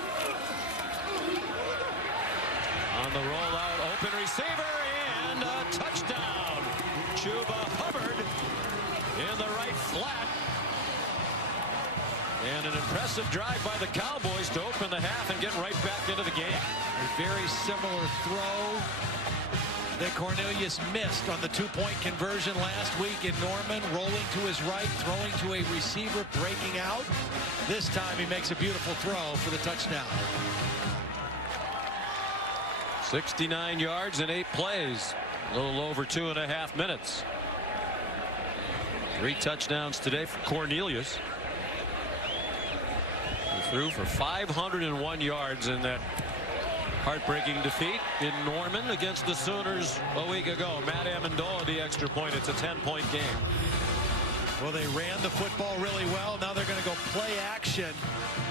On the rollout, open receiver, and a touchdown. Chuba Hubbard in the right flat. And an impressive drive by the Cowboys to open the half and get right back into the game. A very similar throw that Cornelius missed on the 2-point conversion last week in Norman, rolling to his right, throwing to a receiver, breaking out. This time he makes a beautiful throw for the touchdown. 69 yards in 8 plays. A little over 2.5 minutes. 3 touchdowns today for Cornelius. He threw for 501 yards in that heartbreaking defeat in Norman against the Sooners a week ago. Matt Amendola the extra point. It's a 10-point game. Well, they ran the football really well. Now they're going to go play action,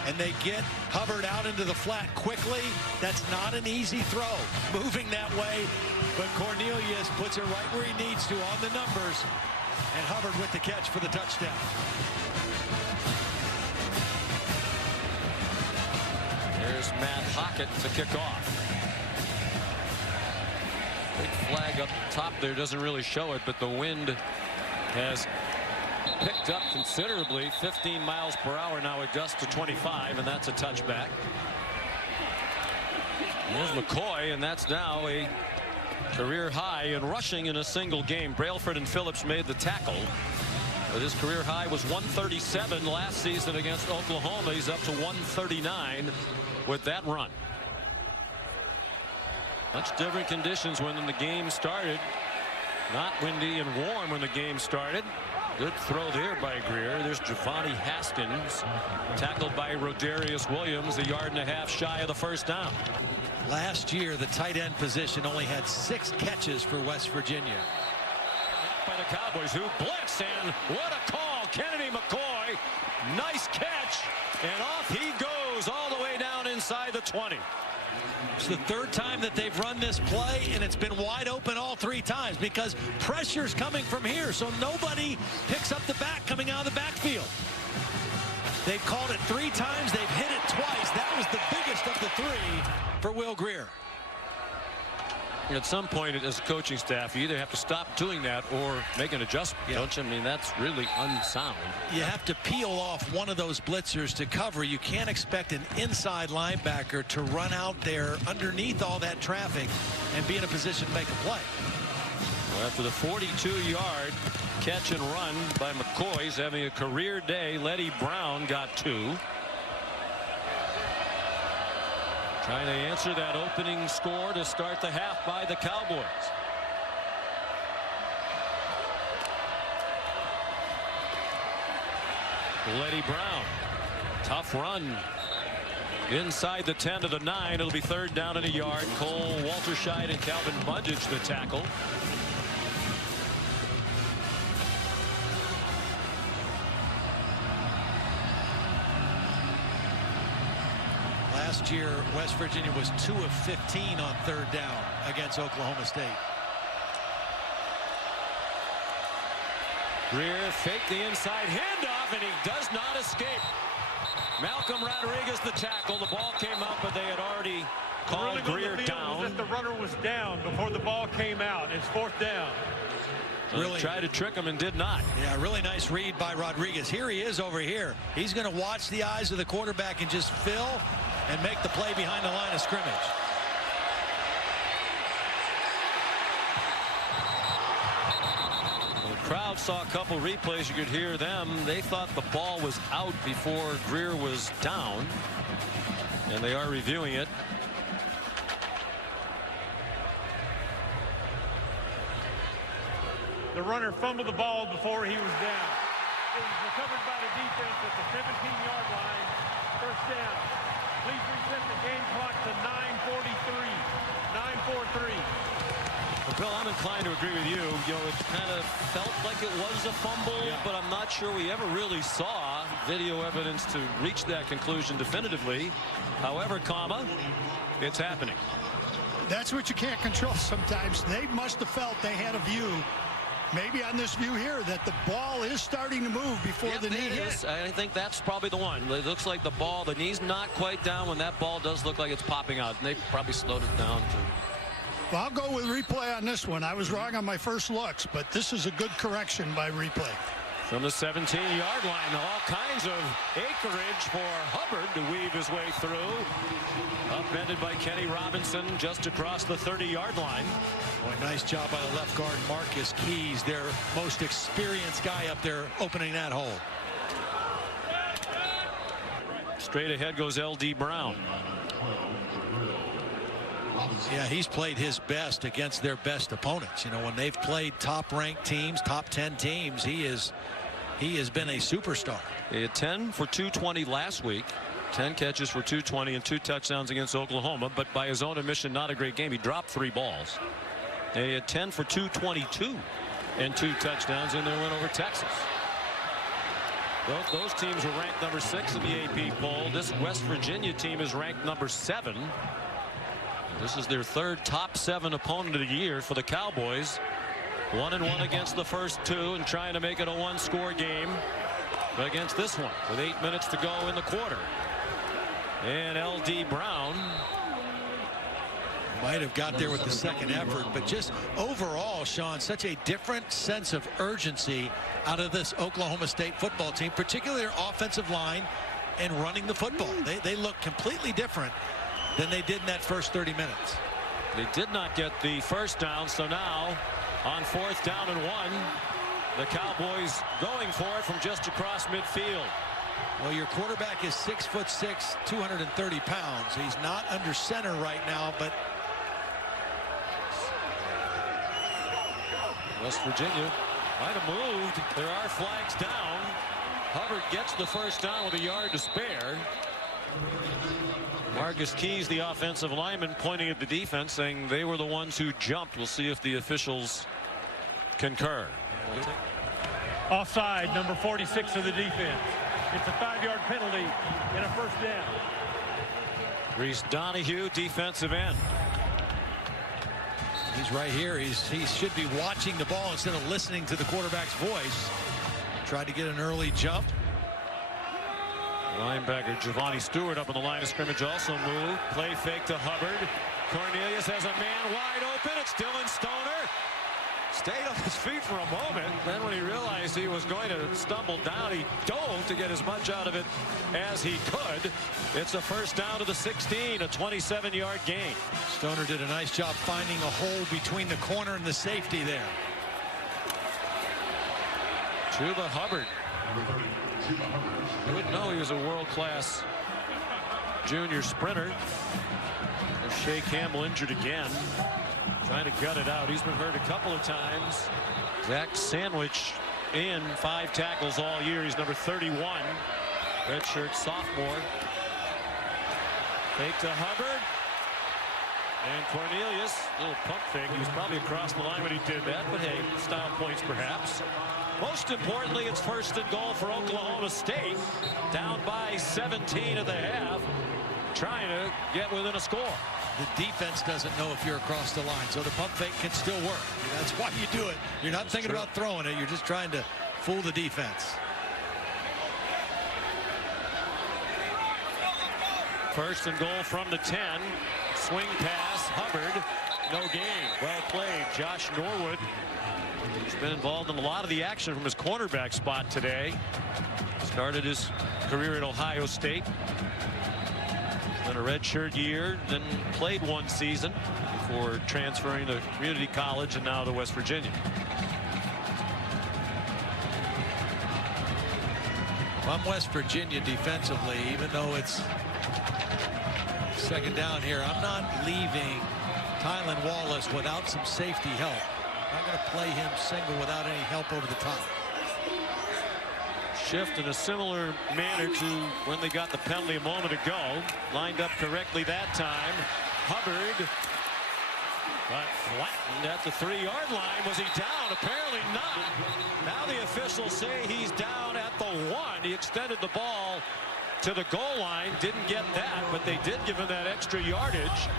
and they get Hubbard out into the flat quickly. That's not an easy throw, moving that way, but Cornelius puts it right where he needs to on the numbers, and Hubbard with the catch for the touchdown. There's Matt Hockett to kick off. Big flag up top there, doesn't really show it, but the wind has picked up considerably. 15 miles per hour now, it gusts to 25, and that's a touchback. There's McCoy, and that's now a career high in rushing in a single game. Brailford and Phillips made the tackle, but his career high was 137 last season against Oklahoma. He's up to 139 with that run. Much different conditions when the game started. Not windy and warm when the game started. Good throw there by Grier. There's Javani Haskins, tackled by Rodarius Williams, 1.5 yards shy of the first down. Last year, the tight end position only had 6 catches for West Virginia. By the Cowboys, who blitz, and what a call. Kennedy McCoy, nice catch, and off he goes all the way down inside the 20. It's the 3rd time that they've run this play, and it's been wide open all 3 times because pressure's coming from here, so nobody picks up the back coming out of the backfield. They've called it 3 times. They've hit it twice. That was the biggest of the 3 for Will Grier. At some point as a coaching staff, you either have to stop doing that or make an adjustment, don't you? I mean, that's really unsound. You have to peel off one of those blitzers to cover. You can't expect an inside linebacker to run out there underneath all that traffic and be in a position to make a play. Well, after the 42-yard catch and run by McCoy, he's having a career day. Letty Brown got 2. Trying to answer that opening score to start the half by the Cowboys. Letty Brown, tough run inside the 10 to the 9. It'll be 3rd down and 1 yard. Cole Walterscheid and Calvin Bundage the tackle. Last year, West Virginia was 2 of 15 on third down against Oklahoma State. Grier faked the inside handoff, and he does not escape. Malcolm Rodriguez the tackle. The ball came out, but they had already called Grier down. The runner was down before the ball came out. It's 4th down. Really tried to trick him and did not. Yeah, really nice read by Rodriguez. Here he is over here. He's going to watch the eyes of the quarterback and just fill and make the play behind the line of scrimmage. The crowd saw a couple replays. You could hear them. They thought the ball was out before Grier was down, and they are reviewing it. The runner fumbled the ball before he was down. It was recovered by the defense at the 17-yard line. 1st down. Please reset the game clock to 9:43. 9:43. Well, Bill, I'm inclined to agree with you. You know, it kind of felt like it was a fumble, but I'm not sure we ever really saw video evidence to reach that conclusion definitively. However, it's happening. That's what you can't control sometimes. They must have felt they had a view, maybe on this view here, that the ball is starting to move before the knee hit. I think that's probably the one. It looks like the knee's not quite down when that ball does look like it's popping out, and they probably slowed it down too. Well, I'll go with replay on this one. I was wrong on my first looks, but this is a good correction by replay. From the 17-yard line, all kinds of acreage for Hubbard to weave his way through. Upended by Kenny Robinson just across the 30-yard line. Boy, nice job by the left guard, Marcus Keys, their most experienced guy up there, opening that hole. Straight ahead goes L.D. Brown. Yeah, he's played his best against their best opponents. You know, when they've played top-ranked teams, top 10 teams, he has been a superstar. He had 10 for 220 last week. 10 catches for 220 and 2 touchdowns against Oklahoma, but by his own admission, not a great game. He dropped 3 balls. And he had 10 for 222 and 2 touchdowns in their win over Texas. Both those teams were ranked number 6 in the AP poll. This West Virginia team is ranked number 7. This is their 3rd top 7 opponent of the year for the Cowboys. 1-1 against the first 2 and trying to make it a 1-score game against this one with 8 minutes to go in the quarter. And L.D. Brown might have got there with the second effort, but just overall, Sean, such a different sense of urgency out of this Oklahoma State football team, particularly their offensive line and running the football. They look completely different than they did in that first 30 minutes. They did not get the first down, so now on 4th down and 1, the Cowboys going for it from just across midfield. Well, your quarterback is 6'6", 230 pounds. He's not under center right now, but West Virginia might have moved. There are flags down. Hubbard gets the first down with a yard to spare. Marcus Keys, the offensive lineman, pointing at the defense, saying they were the ones who jumped. We'll see if the officials concur. Offside, number 46 of the defense. It's a 5-yard penalty and a 1st down. Reese Donahue, defensive end. He's right here. He should be watching the ball instead of listening to the quarterback's voice. Tried to get an early jump. Linebacker Giovanni Stewart up on the line of scrimmage also moved. Play fake to Hubbard. Cornelius has a man wide open. It's Dylan Stoner. Stayed on his feet for a moment. Then when he realized he was going to stumble down, he dove to get as much out of it as he could. It's a 1st down to the 16, a 27-yard gain. Stoner did a nice job finding a hole between the corner and the safety there. Chuba Hubbard. You wouldn't know he was a world-class junior sprinter. Shea Campbell injured again. Trying to gut it out. He's been hurt a couple of times. Zach Sandwich in 5 tackles all year. He's number 31. Redshirt sophomore. Fake to Hubbard. And Cornelius, little pump fake. He was probably across the line when he did that, but hey, style points perhaps. Most importantly, it's 1st and goal for Oklahoma State. Down by 17 at the half. trying to get within a score. The defense doesn't know if you're across the line, so the pump fake can still work. That's why you do it. You're not thinking about throwing it. You're just trying to fool the defense. First and goal from the 10. Swing pass, Hubbard. No gain. Well played, Josh Norwood. He's been involved in a lot of the action from his cornerback spot today. Started his career at Ohio State. Then a redshirt year, then played one season before transferring to community college and now to West Virginia. If I'm West Virginia defensively, even though it's second down here, I'm not leaving Tylan Wallace without some safety help. I'm not going to play him single without any help over the top. Shift in a similar manner to when they got the penalty a moment ago. Lined up correctly that time. Hubbard, but flattened at the 3-yard line. Was he down? Apparently not. Now the officials say he's down at the 1. He extended the ball to the goal line. Didn't get that, but they did give him that extra yardage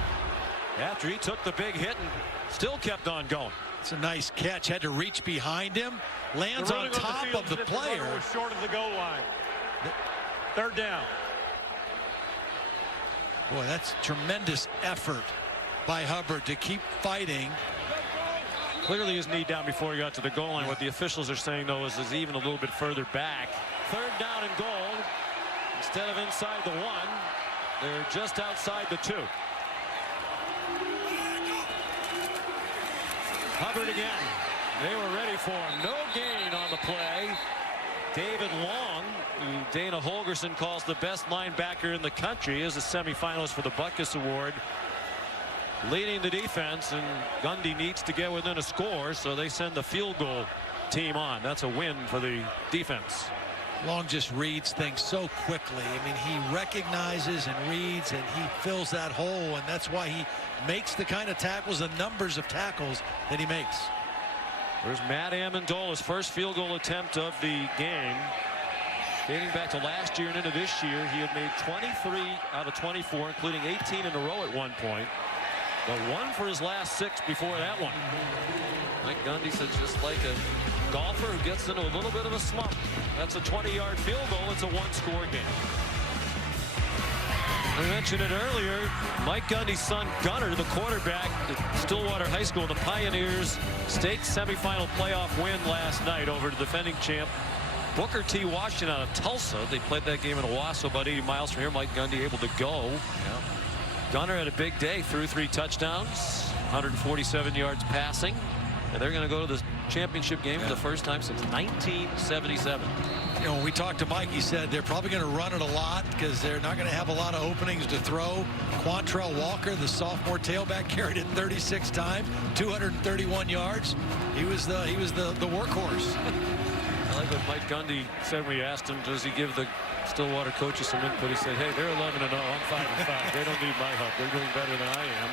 after he took the big hit and still kept on going. It's a nice catch. Had to reach behind him. Lands on top of the player. Was short of the goal line. Third down. Boy, that's tremendous effort by Hubbard to keep fighting. Clearly his knee down before he got to the goal line. What the officials are saying, though, is even a little bit further back. Third down and goal. Instead of inside the 1, they're just outside the 2. Hubbard again. They were ready for him. No gain on the play. David Long, who Dana Holgerson calls the best linebacker in the country, is a semifinalist for the Butkus Award, leading the defense, and Gundy needs to get within a score, so they send the field goal team on. That's a win for the defense. Long just reads things so quickly. I mean, he recognizes and reads, and he fills that hole, and that's why he makes the kind of tackles, the numbers of tackles that he makes. There's Matt Amendola's first field goal attempt of the game. Dating back to last year and into this year, he had made 23 out of 24, including 18 in a row at one point. But 1 for his last 6 before that one. Mike Gundy said, just like a golfer who gets into a little bit of a slump. That's a 20-yard field goal. It's a 1-score game. We mentioned it earlier. Mike Gundy's son Gunner, the quarterback at Stillwater High School, the Pioneers state semifinal playoff win last night over the defending champ Booker T. Washington out of Tulsa. They played that game in Owasso, about 80 miles from here. Mike Gundy able to go. Yeah. Gunner had a big day, threw 3 touchdowns, 147 yards passing, and they're going to go to the championship game for the first time since 1977. You know, when we talked to Mike, he said they're probably going to run it a lot because they're not going to have a lot of openings to throw. Quantrell Walker, the sophomore tailback, carried it 36 times, 231 yards. He was the workhorse. I like what Mike Gundy said when we asked him, does he give the Stillwater coaches some input? He said, hey, they're 11-0. I'm 5-5. They don't need my help. They're doing better than I am.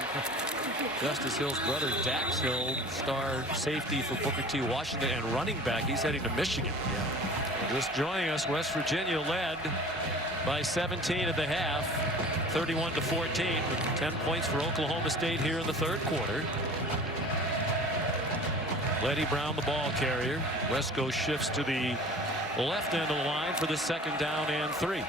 Justice Hill's brother, Dax Hill, star safety for Booker T. Washington and running back. He's heading to Michigan. Yeah. Just joining us, West Virginia led by 17 at the half, 31-14, with 10 points for Oklahoma State here in the third quarter. Letty Brown, the ball carrier. Wesco shifts to the left end of the line for the second down and 3.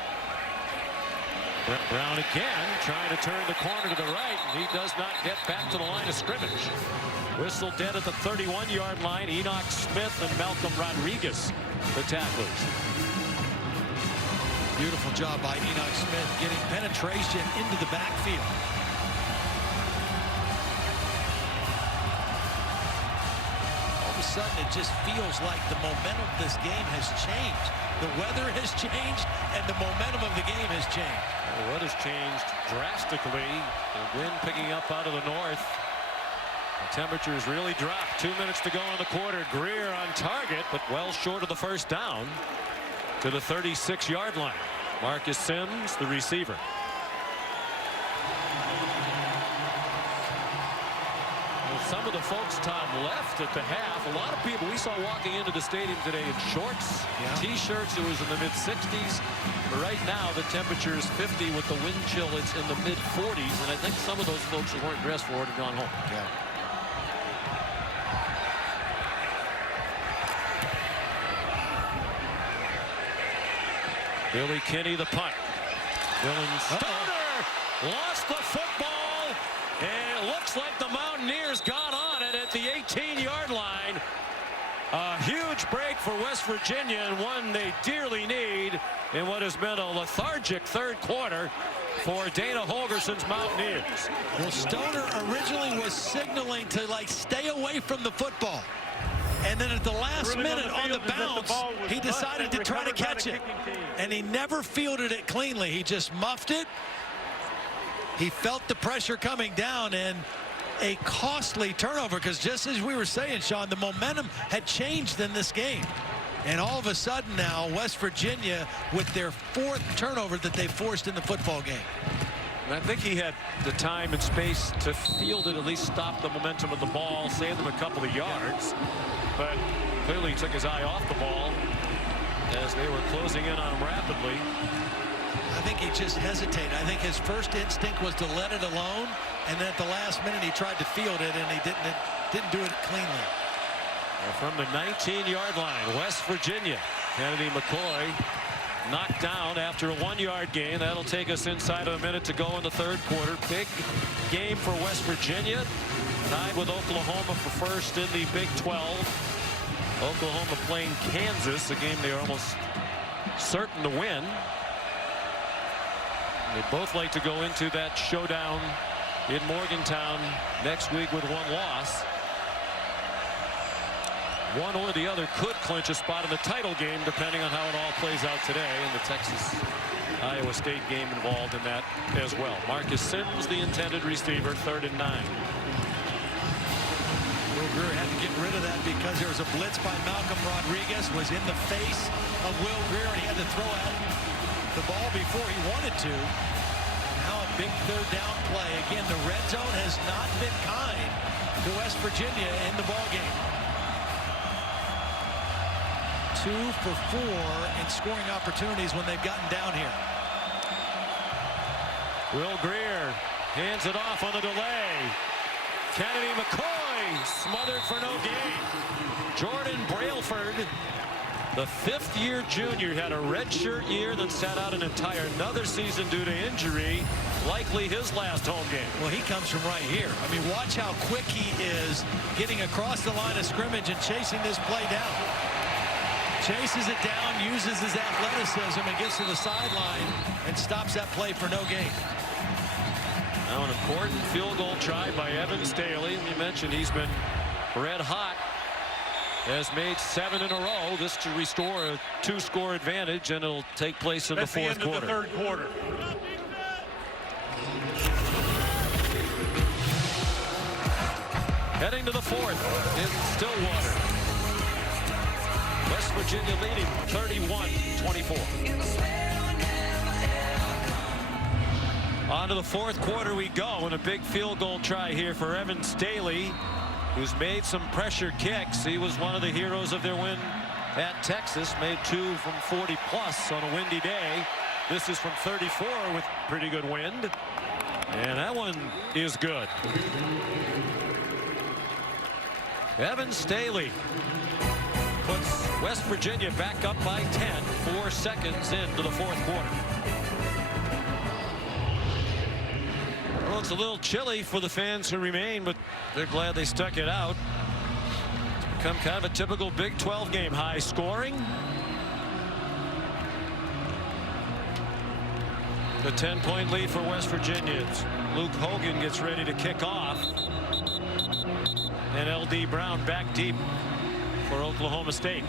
Brown again trying to turn the corner to the right. He does not get back to the line of scrimmage. Whistle dead at the 31-yard line. Enoch Smith and Malcolm Rodriguez, the tacklers. Beautiful job by Enoch Smith getting penetration into the backfield. All of a sudden, it just feels like the momentum of this game has changed. The weather has changed, and the momentum of the game has changed. The weather's changed drastically. The wind picking up out of the north. The temperatures really dropped. 2 minutes to go in the quarter. Grier on target, but well short of the first down to the 36-yard line. Marcus Sims, the receiver. some of the folks, Todd, left at the half. A lot of people we saw walking into the stadium today in shorts, T-shirts. It was in the mid-60s. But right now, the temperature is 50 with the wind chill. It's in the mid-40s. And I think some of those folks who weren't dressed for it have gone home. Yeah. Billy Kinney, the punt. Dylan Stoner lost the football, and it looks like the Mountaineers got on it at the 18-yard line. A huge break for West Virginia, and one they dearly need in what has been a lethargic third quarter for Dana Holgerson's Mountaineers. Well, Stoner originally was signaling to stay away from the football. And then at the last minute on the bounce, he decided to try to catch it. And he never fielded it cleanly. He just muffed it. He felt the pressure coming down, and a costly turnover, because just as we were saying, Sean, the momentum had changed in this game. And all of a sudden now, West Virginia with their 4th turnover that they forced in the football game. And I think he had the time and space to field it, at least stop the momentum of the ball, save them a couple of yards. But clearly he took his eye off the ball as they were closing in on him rapidly. I think he just hesitated. I think his first instinct was to let it alone, and then at the last minute he tried to field it, and he didn't do it cleanly. From the 19-yard line, West Virginia, Kennedy McCoy knocked down after a 1-yard gain. That'll take us inside of a minute to go in the third quarter. Big game for West Virginia, tied with Oklahoma for first in the Big 12. Oklahoma playing Kansas, a game they are almost certain to win. They both like to go into that showdown in Morgantown next week with one loss. One or the other could clinch a spot in the title game, depending on how it all plays out today, and the Texas-Iowa State game involved in that as well. Marcus Sims, the intended receiver, 3rd and 9. Will Grier had to get rid of that because there was a blitz by Malcolm Rodriguez, was in the face of Will Grier, and he had to throw out the ball before he wanted to. Now a big 3rd down play. Again, the red zone has not been kind to West Virginia in the ball game. 2 for 4 in scoring opportunities when they've gotten down here. Will Grier hands it off on the delay. Kennedy McCoy smothered for no gain. Jordan Brailford, the 5th-year junior, had a redshirt year, then sat out another season due to injury, likely his last home game. Well, he comes from right here. I mean, watch how quick he is getting across the line of scrimmage and chasing this play down. Chases it down, uses his athleticism, and gets to the sideline and stops that play for no gain. Now an important field goal try by Evan Staley. You mentioned he's been red hot. Has made 7 in a row. This to restore a 2-score advantage, and it'll take place in the 4th quarter. The 3rd quarter. Heading to the 4th in Stillwater. West Virginia leading 31-24. On to the 4th quarter we go, and a big field goal try here for Evan Staley, who's made some pressure kicks. He was one of the heroes of their win at Texas, made 2 from 40 plus on a windy day. This is from 34 with pretty good wind, and that one is good. Evan Staley puts West Virginia back up by 10, 4 seconds into the 4th quarter. Well, it's a little chilly for the fans who remain, but they're glad they stuck it out. It's become kind of a typical Big 12 game. High scoring. The 10-point lead for West Virginia. Luke Hogan gets ready to kick off. And L.D. Brown back deep for Oklahoma State.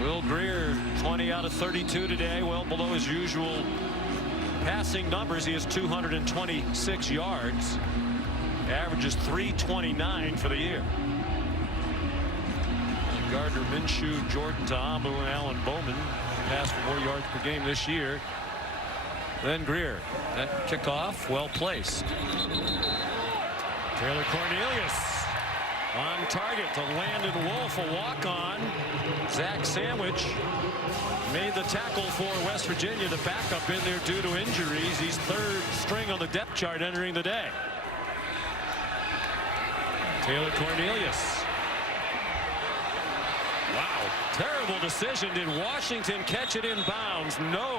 Will Grier, 20 out of 32 today, well below his usual passing numbers. He has 226 yards, averages 329 for the year. Gardner Minshew, Jordan Ta'amu, and Alan Bowman passed for more yards per game this year Then Grier. That kickoff well placed. Taylor Cornelius on target to Landon Wolf, a walk-on. Zach Sandwich made the tackle for West Virginia. The backup in there due to injuries. He's third string on the depth chart entering the day. Taylor Cornelius. Wow, terrible decision. Did Washington catch it in bounds? No.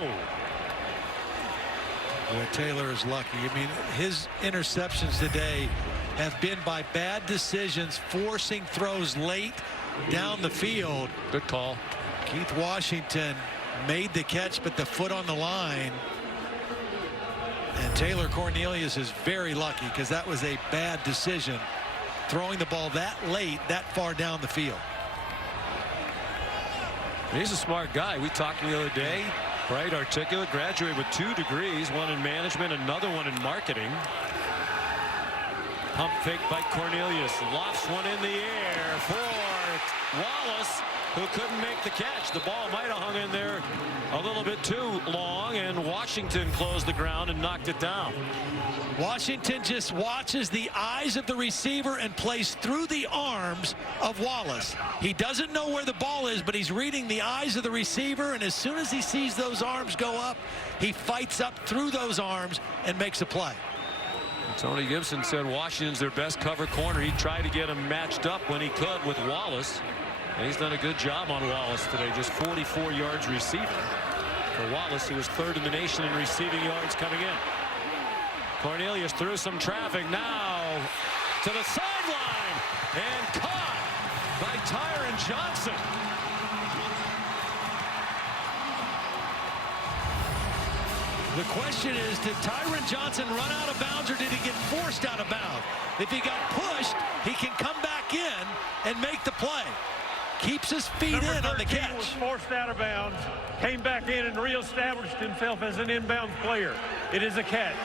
Boy, Taylor is lucky. I mean, his interceptions today have been by bad decisions, forcing throws late down the field. Good call. Keith Washington made the catch, but the foot on the line. And Taylor Cornelius is very lucky because that was a bad decision, throwing the ball that late, that far down the field. He's a smart guy. We talked the other day. Bright, articulate, graduated with 2 degrees, one in management, another one in marketing. Pump fake by Cornelius, lofts one in the air for Wallace, who couldn't make the catch. The ball might have hung in there a little bit too long, and Washington closed the ground and knocked it down. Washington just watches the eyes of the receiver and plays through the arms of Wallace. He doesn't know where the ball is, but he's reading the eyes of the receiver, and as soon as he sees those arms go up, he fights up through those arms and makes a play. Tony Gibson said Washington's their best cover corner. He tried to get him matched up when he could with Wallace, and he's done a good job on Wallace today. Just 44 yards receiving for Wallace, who was third in the nation in receiving yards coming in. Cornelius through some traffic now to the sideline and caught by Tyron Johnson. The question is, did Tyron Johnson run out of bounds or did he get forced out of bounds? If he got pushed, he can come back in and make the play. Keeps his feet in on the catch. Was forced out of bounds, came back in and reestablished himself as an inbounds player. It is a catch.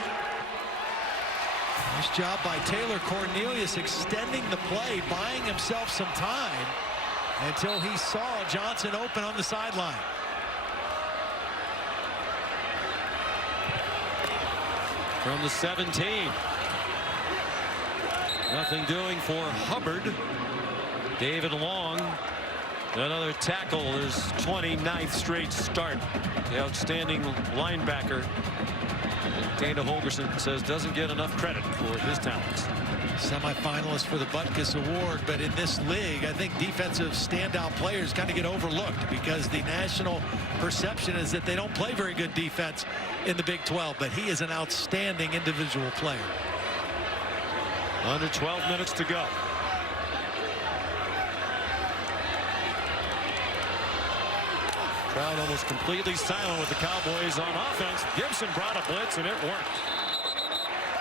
Nice job by Taylor Cornelius extending the play, buying himself some time until he saw Johnson open on the sideline. From the 17. Nothing doing for Hubbard. David Long. Another tackle, his 29th straight start. The outstanding linebacker. Dana Holgerson says doesn't get enough credit for his talents. Semi-finalist for the Butkus Award, but in this league, I think defensive standout players kind of get overlooked because the national perception is that they don't play very good defense in the Big 12, but he is an outstanding individual player. Under 12 minutes to go. Crowd almost completely silent with the Cowboys on offense. Gibson brought a blitz and it worked.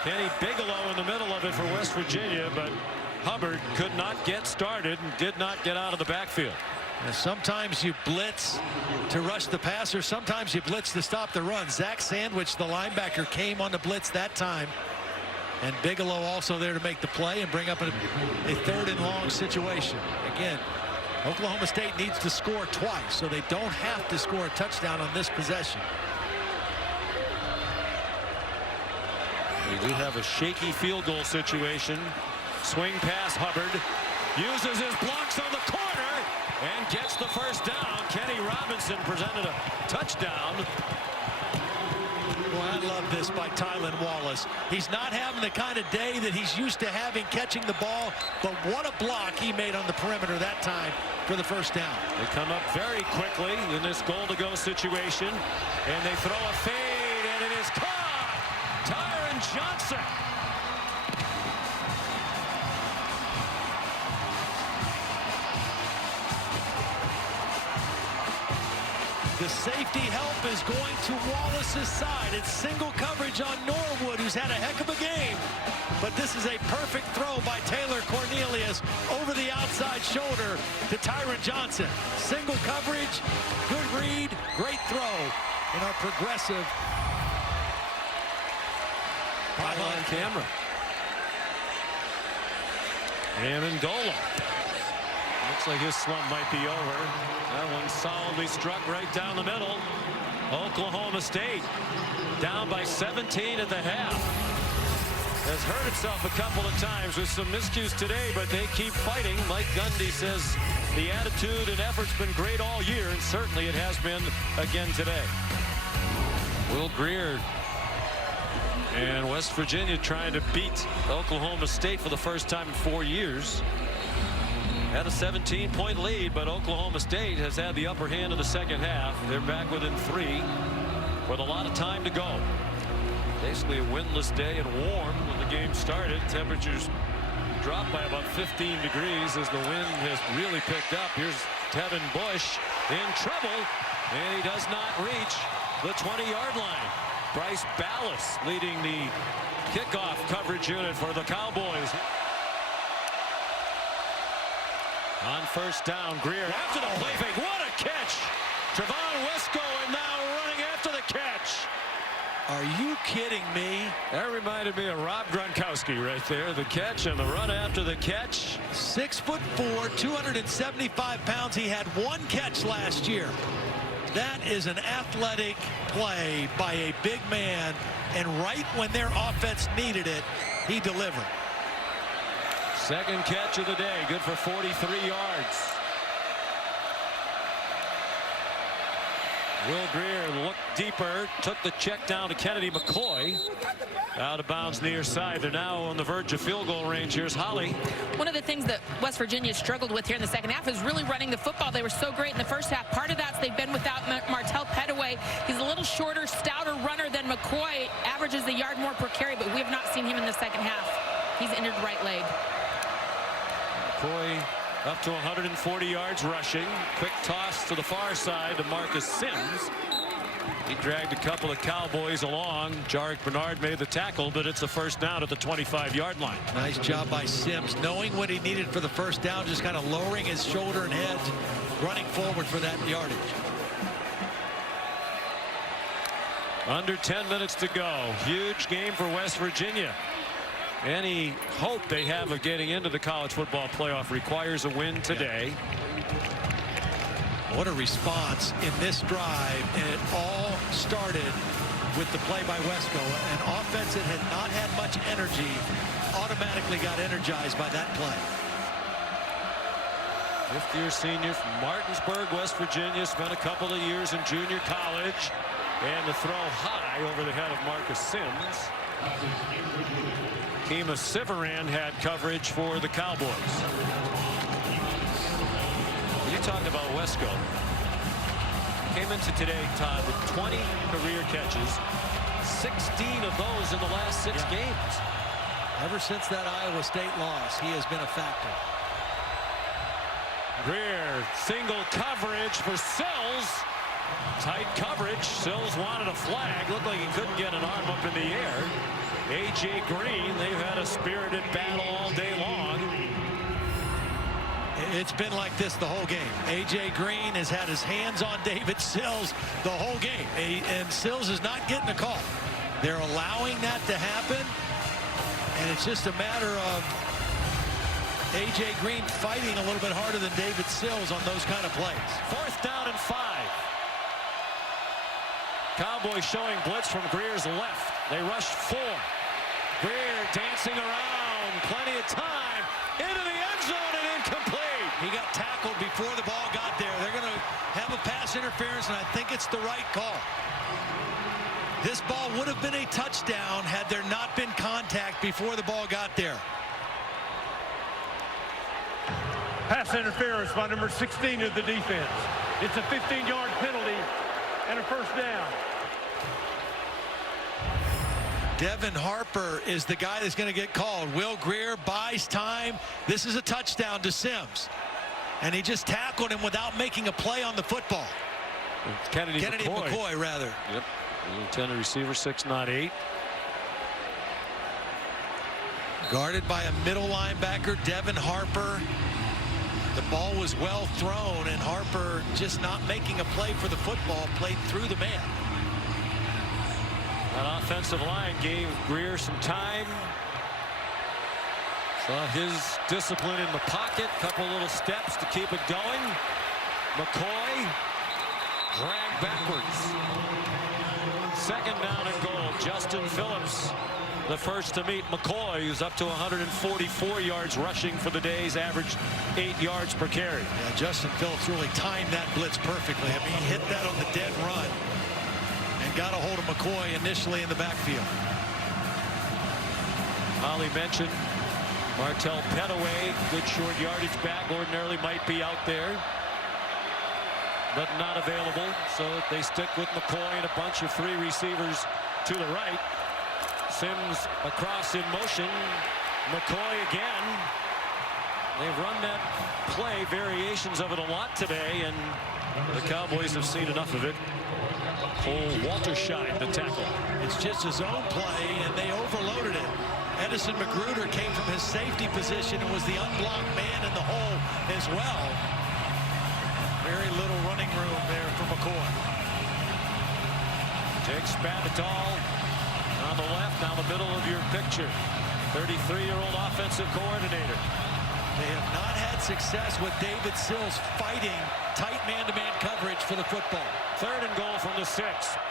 Kenny Bigelow in the middle of it for West Virginia, but Hubbard could not get started and did not get out of the backfield. And sometimes you blitz to rush the passer. Sometimes you blitz to stop the run. Zach Sandwich, the linebacker, came on the blitz that time. And Bigelow also there to make the play and bring up a third and long situation. Again, Oklahoma State needs to score twice, so they don't have to score a touchdown on this possession. We do have a shaky field goal situation. Swing pass, Hubbard uses his blocks on the corner and gets the first down. Kenny Robinson presented a touchdown. Well, I love this by Tylan Wallace. He's not having the kind of day that he's used to having catching the ball, but what a block he made on the perimeter that time for the first down. They come up very quickly in this goal-to-go situation, and they throw a fade, and it is caught. Tyron Johnson. The safety help is going to Wallace's side. It's single coverage on Norwood, who's had a heck of a game. But this is a perfect throw by Taylor Cornelius over the outside shoulder to Tyron Johnson. Single coverage, good read, great throw in our progressive Pylon camera. Amendola Looks like his slump might be over. That one solidly struck right down the middle. Oklahoma State down by 17 at the half. Has hurt itself a couple of times with some miscues today, but they keep fighting. Mike Gundy says the attitude and effort's been great all year, and certainly it has been again today. Will Grier and West Virginia trying to beat Oklahoma State for the first time in 4 years. Had a 17-point lead, but Oklahoma State has had the upper hand in the second half. They're back within 3 with a lot of time to go. Basically a windless day and warm when the game started. Temperatures dropped by about 15 degrees as the wind has really picked up. Here's Tevin Bush in trouble, and he does not reach the 20-yard line. Bryce Ballas leading the kickoff coverage unit for the Cowboys. On first down, Grier after the play fake. What a catch! Trevon Wesco and now running after the catch. Are you kidding me? That reminded me of Rob Gronkowski right there. The catch and the run after the catch. 6'4", 275 pounds. He had 1 catch last year. That is an athletic play by a big man, and right when their offense needed it, he delivered. Second catch of the day, good for 43 yards. Will Grier looked deeper, took the check down to Kennedy McCoy. Out of bounds near side. They're now on the verge of field goal range. Here's Holly. One of the things that West Virginia struggled with here in the second half is really running the football. They were so great in the first half. Part of that's they've been without Martell Pettaway. He's a little shorter, stouter runner than McCoy. Averages a yard more per carry, but we have not seen him in the second half. He's injured right leg. McCoy up to 140 yards rushing. Quick toss to the far side to Marcus Sims. He dragged a couple of Cowboys along. Jarek Bernard made the tackle, but it's a first down at the 25-yard line. Nice job by Sims, knowing what he needed for the first down, just kind of lowering his shoulder and head, running forward for that yardage. Under 10 minutes to go. Huge game for West Virginia. Any hope they have of getting into the college football playoff requires a win today. What a response in this drive, and it all started with the play by Wesco. An offense that had not had much energy automatically got energized by that play. Fifth-year senior from Martinsburg, West Virginia, spent a couple of years in junior college, and the throw high over the head of Marcus Sims. Kima Sivaran had coverage for the Cowboys. You talked about Wesco. Came into today, Todd, with 20 career catches, 16 of those in the last 6 games. Ever since that Iowa State loss, he has been a factor. Grier, single coverage for Sills. Tight coverage. Sills wanted a flag. Looked like he couldn't get an arm up in the air. A.J. Green, they've had a spirited battle all day long. It's been like this the whole game. A.J. Green has had his hands on David Sills the whole game, and Sills is not getting a call. They're allowing that to happen, and it's just a matter of A.J. Green fighting a little bit harder than David Sills on those kind of plays. Fourth down and 5. Cowboys showing blitz from Grier's left. They rushed 4. Grier dancing around, plenty of time, into the end zone and incomplete. He got tackled before the ball got there. They're going to have a pass interference, and I think it's the right call. This ball would have been a touchdown had there not been contact before the ball got there. Pass interference by number 16 of the defense. It's a 15-yard penalty and a first down. Devin Harper is the guy that's going to get called. Will Grier buys time. This is a touchdown to Sims. And he just tackled him without making a play on the football. Kennedy McCoy, rather. Yep. Intended receiver, 6', 8. Guarded by a middle linebacker, Devin Harper. The ball was well thrown, and Harper just not making a play for the football, played through the man. That offensive line gave Grier some time. Saw his discipline in the pocket. Couple little steps to keep it going. McCoy dragged backwards. Second down and goal. Justin Phillips, the first to meet McCoy, who's up to 144 yards rushing for the day's average 8 yards per carry. Yeah, Justin Phillips really timed that blitz perfectly. I mean, he hit that on the dead run and got a hold of McCoy initially in the backfield. Holly mentioned Martell Petaway, good short yardage back, ordinarily might be out there, but not available. So they stick with McCoy and a bunch of 3 receivers to the right. Sims across in motion. McCoy again. They've run that play, variations of it a lot today, and the Cowboys have seen enough of it. Walter Scheid, the tackle. It's just his own play, and they overloaded it. Edison Magruder came from his safety position and was the unblocked man in the hole as well. Very little running room there for McCoy. Takes Spavital on the left, down the middle of your picture. 33-year-old offensive coordinator. They have not had success with David Sills fighting tight man-to-man coverage for the football. 3rd and goal from the 6.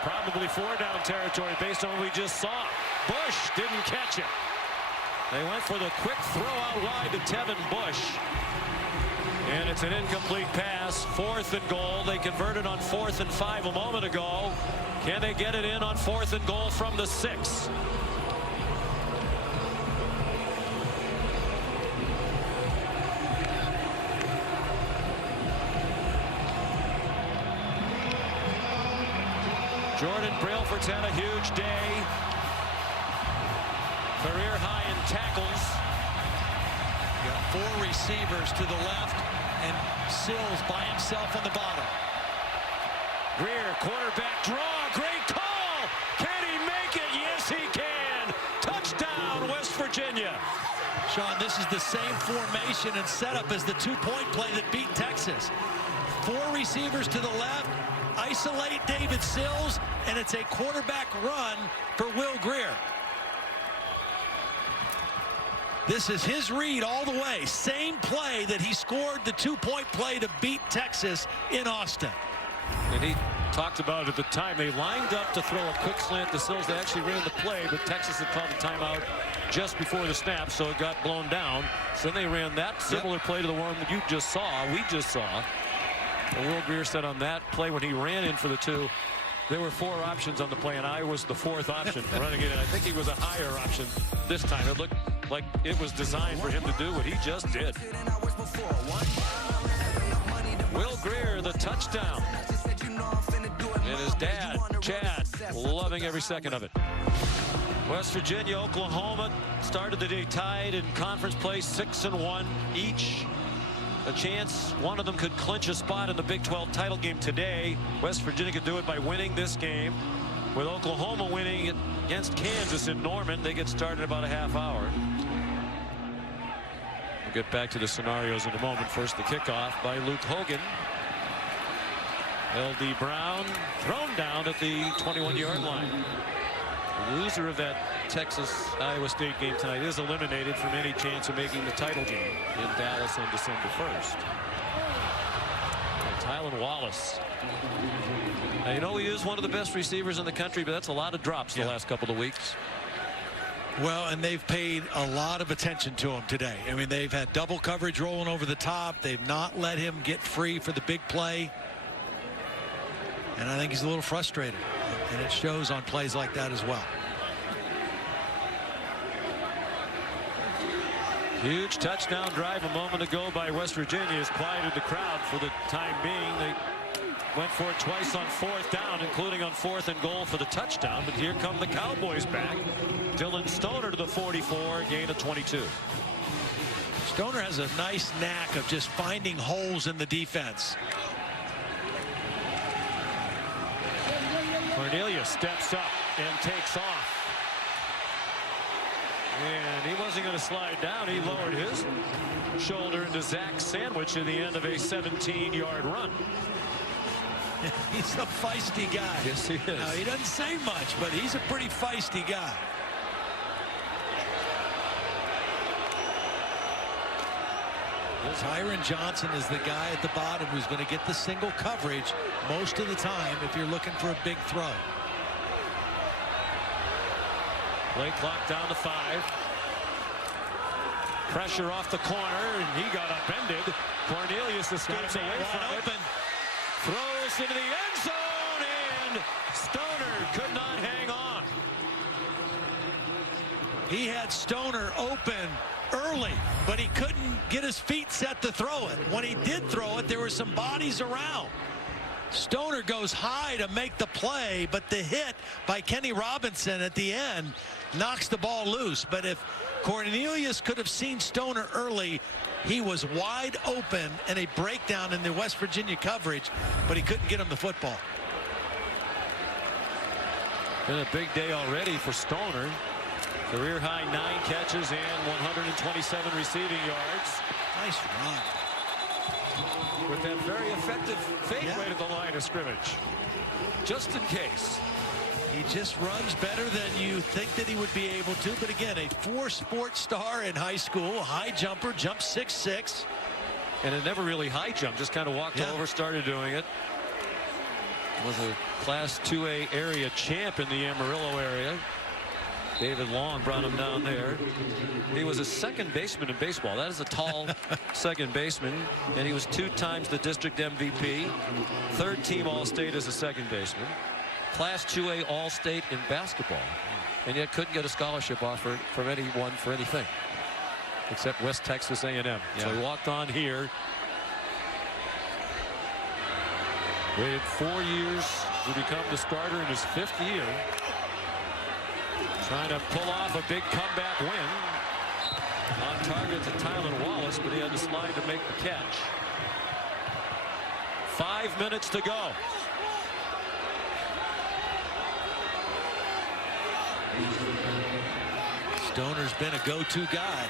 Probably 4-down territory based on what we just saw. Bush didn't catch it. They went for the quick throw out wide to Tevin Bush. And it's an incomplete pass. 4th and goal. They converted on 4th and 5 a moment ago. Can they get it in on 4th and goal from the 6? Jordan Brailford's had a huge day. Career high in tackles. Got 4 receivers to the left and Sills by himself on the bottom. Grier, quarterback draw. Great call. Can he make it? Yes, he can. Touchdown, West Virginia. Sean, this is the same formation and setup as the 2-point play that beat Texas. 4 receivers to the left, isolate David Sills, and it's a quarterback run for Will Grier. This is his read all the way. Same play that he scored the 2-point play to beat Texas in Austin. And he talked about it at the time. They lined up to throw a quick slant to Sills. They actually ran the play, but Texas had called a timeout just before the snap, so it got blown down. So then they ran that similar play to the one that you just saw, we just saw. And Will Grier said on that play when he ran in for the 2, there were 4 options on the play, and I was the 4th option running it. And I think he was a higher option this time. It looked like it was designed for him to do what he just did. Will Grier, the touchdown. And his dad, Chad, loving every second of it. West Virginia, Oklahoma started the day tied in conference play, 6-1 each. A chance one of them could clinch a spot in the Big 12 title game today. West Virginia could do it by winning this game. With Oklahoma winning against Kansas in Norman, they get started in about a half hour. We'll get back to the scenarios in a moment. First, the kickoff by Luke Hogan. L.D. Brown thrown down at the 21-yard line. The loser of that Texas-Iowa State game tonight is eliminated from any chance of making the title game in Dallas on December 1st. Tylan Wallace. Now, you know, he is one of the best receivers in the country, but that's a lot of drops the last couple of weeks. Well, and they've paid a lot of attention to him today. I mean, they've had double coverage rolling over the top. They've not let him get free for the big play. And I think he's a little frustrated. And it shows on plays like that as well. Huge touchdown drive a moment ago by West Virginia has quieted the crowd for the time being. They went for it twice on 4th down, including on 4th and goal for the touchdown. But here come the Cowboys back. Dylan Stoner to the 44, gain of 22. Stoner has a nice knack of just finding holes in the defense. Cornelius steps up and takes off. And he wasn't going to slide down. He lowered his shoulder into Zach's sandwich at the end of a 17-yard run. He's a feisty guy. Yes, he is. Now, he doesn't say much, but he's a pretty feisty guy. Tyron Johnson is the guy at the bottom who's going to get the single coverage most of the time if you're looking for a big throw. Play clock down to 5. Pressure off the corner, and he got upended. Cornelius escapes away from it. Throws into the end zone, and Stoner could not hang on. He had Stoner open early, but he couldn't get his feet set to throw it. When he did throw it, there were some bodies around. Stoner goes high to make the play, but the hit by Kenny Robinson at the end knocks the ball loose. But if Cornelius could have seen Stoner early, he was wide open and a breakdown in the West Virginia coverage, but he couldn't get him the football. Been a big day already for Stoner. Career high 9 catches and 127 receiving yards. Nice run. With that very effective fake right at the line of scrimmage. Just in case. He just runs better than you think that he would be able to. But again, a 4-sport star in high school, high jumper, jumped 6'6". And it never really high jumped, just kind of walked over, started doing it. Was a Class 2A area champ in the Amarillo area. David Long brought him down there. He was a second baseman in baseball. That is a tall second baseman. And he was 2 times the district MVP. 3rd team All-State as a second baseman. Class 2A All-State in basketball. And yet couldn't get a scholarship offer from anyone for anything. Except West Texas A&M. So he walked on here. Waited 4 years to become the starter in his 5th year. Trying to pull off a big comeback win. On target to Tyler Wallace, but he had to slide to make the catch. 5 minutes to go. Stoner's been a go-to guy.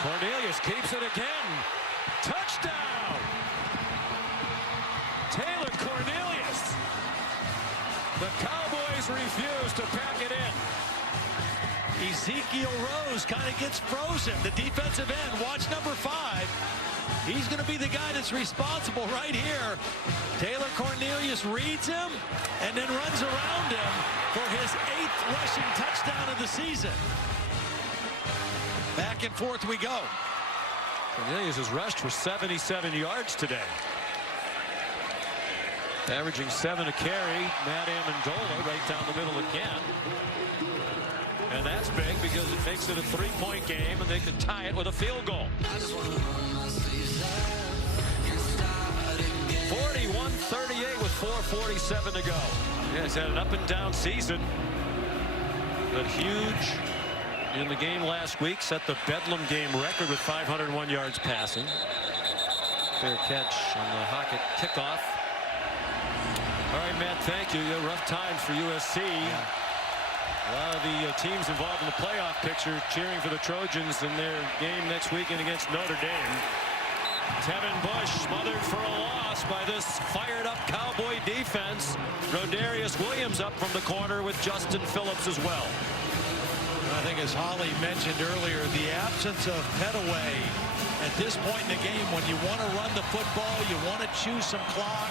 Cornelius keeps it again. Touchdown! Taylor Cornelius. The Cowboys refuse to pack it in. Ezekiel Rose kind of gets frozen. The defensive end, watch number 5. He's going to be the guy that's responsible right here. Taylor Cornelius reads him and then runs around him for his 8th rushing touchdown of the season. Back and forth we go. Cornelius has rushed for 77 yards today. Averaging 7 a carry. Matt Amendola right down the middle again. And that's big because it makes it a 3-point game and they can tie it with a field goal. 41-38 with 4:47 to go. Yeah, he's had an up and down season. But huge in the game last week. Set the Bedlam game record with 501 yards passing. Fair catch on the Hockett kickoff. All right, Matt, thank you. Rough times for USC. A lot of the teams involved in the playoff picture cheering for the Trojans in their game next weekend against Notre Dame. Tevin Bush smothered for a loss by this fired-up Cowboy defense. Rodarius Williams up from the corner with Justin Phillips as well. I think, as Holly mentioned earlier, the absence of Petaway at this point in the game, when you want to run the football, you want to chew some clock,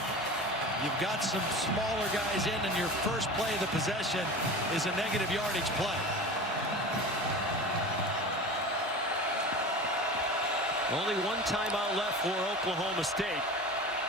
you've got some smaller guys in, and your first play of the possession is a negative yardage play. Only 1 timeout left for Oklahoma State.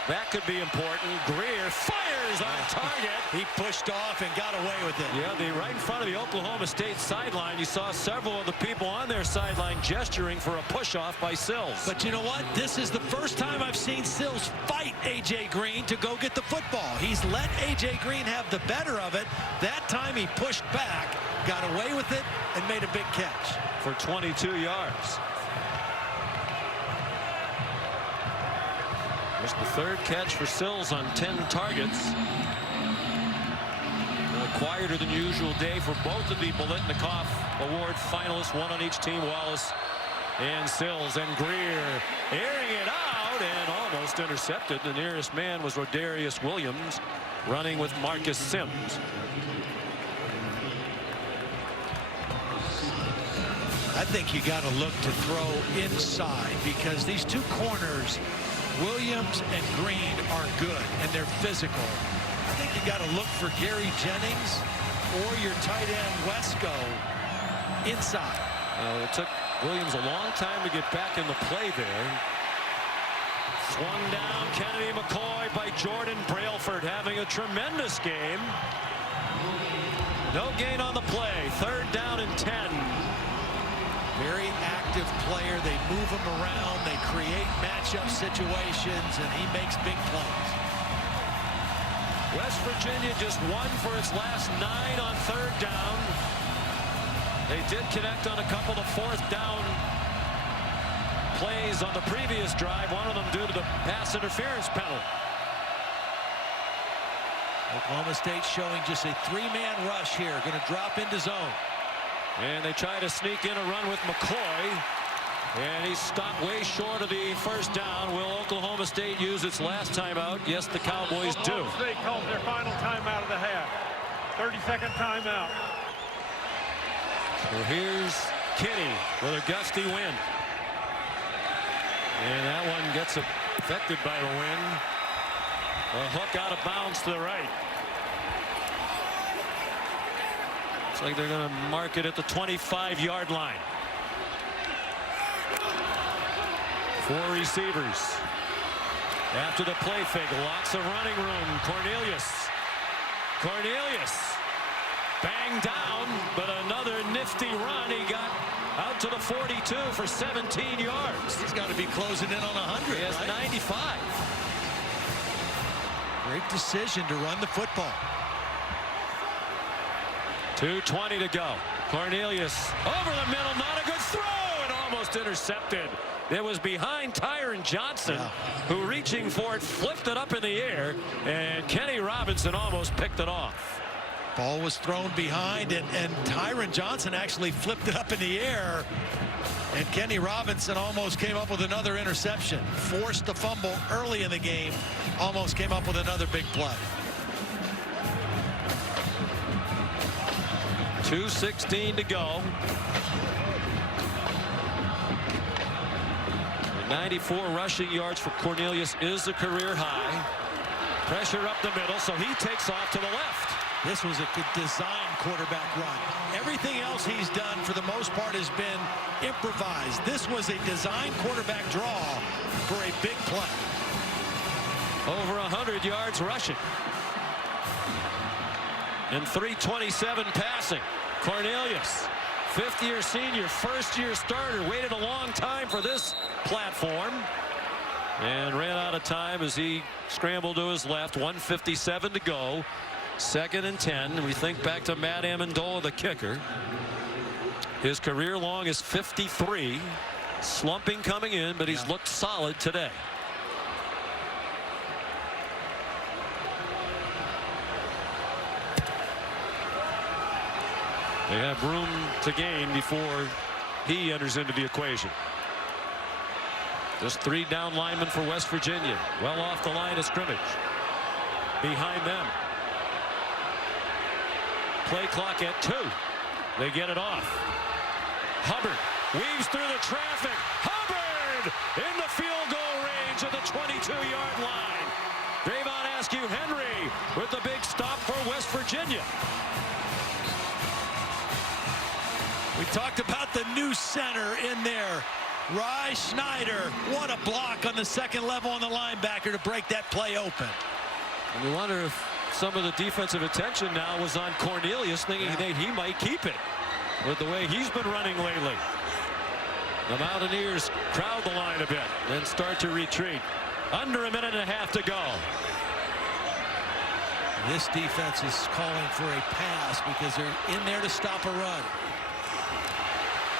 That could be important. Grier fires on target. He pushed off and got away with it. Yeah, right in front of the Oklahoma State sideline. You saw several of the people on their sideline gesturing for a push-off by Sills. But you know what? This is the first time I've seen Sills fight A.J. Green to go get the football. He's let A.J. Green have the better of it. That time he pushed back, got away with it, and made a big catch. For 22 yards. Just the 3rd catch for Sills on 10 targets. A quieter than usual day for both of the Biletnikoff Award finalists, 1 on each team, Wallace and Sills. And Grier airing it out and almost intercepted. The nearest man was Rodarius Williams, running with Marcus Sims. I think you got to look to throw inside because these two corners, Williams and Green, are good and they're physical. I think you got to look for Gary Jennings or your tight end Wesco inside. It took Williams a long time to get back in the play there. Swung down, Kennedy McCoy by Jordan Brailford, having a tremendous game. No gain on the play. 3rd down and 10. Very active player. They move him around. They create matchup situations, and he makes big plays. West Virginia just won for its last 9 on 3rd down. They did connect on a couple of 4th down plays on the previous drive, one of them due to the pass interference penalty. Oklahoma State showing just a 3-man rush here, going to drop into zone. And they try to sneak in a run with McCoy, and he's stopped way short of the 1st down. Will Oklahoma State use its last timeout? Yes, the Cowboys do. Oklahoma State calls their final timeout of the half. 30-second timeout. So here's Kinney with a gusty wind. And that one gets affected by the wind. A hook out of bounds to the right. Looks like they're going to mark it at the 25-yard line. 4 receivers. After the play fake, lots of running room. Cornelius banged down, but another nifty run. He got out to the 42 for 17 yards. He's got to be closing in on 100. He has 95. Great decision to run the football. 2:20 to go. Cornelius over the middle, not a good throw, and almost intercepted. It was behind Tyron Johnson, who, reaching for it, flipped it up in the air, and Kenny Robinson almost picked it off. Ball was thrown behind, and Tyron Johnson actually flipped it up in the air, and Kenny Robinson almost came up with another interception. Forced the fumble early in the game, almost came up with another big play. 2:16 to go. 94 rushing yards for Cornelius is a career high. Pressure up the middle, so he takes off to the left. This was a good design quarterback run. Everything else he's done for the most part has been improvised. This was a design quarterback draw for a big play. Over 100 yards rushing. And 327 passing. Cornelius, 5th-year senior, 1st-year starter, waited a long time for this platform and ran out of time as he scrambled to his left. 1:57 to go. 2nd and 10. We think back to Matt Amendola, the kicker. His career long is 53. Slumping coming in, but he's looked solid today. They have room to gain before he enters into the equation. Just 3 down linemen for West Virginia. Well off the line of scrimmage. Behind them. Play clock at 2. They get it off. Hubbard weaves through the traffic. Hubbard in the field goal range of the 22-yard line. Davon Askew-Henry with the big stop for West Virginia. We talked about the new center in there. Rye Schneider, what a block on the 2nd level on the linebacker to break that play open. And we wonder if some of the defensive attention now was on Cornelius, thinking that he might keep it with the way he's been running lately. The Mountaineers crowd the line a bit, then start to retreat. Under a minute and a half to go. This defense is calling for a pass because they're in there to stop a run.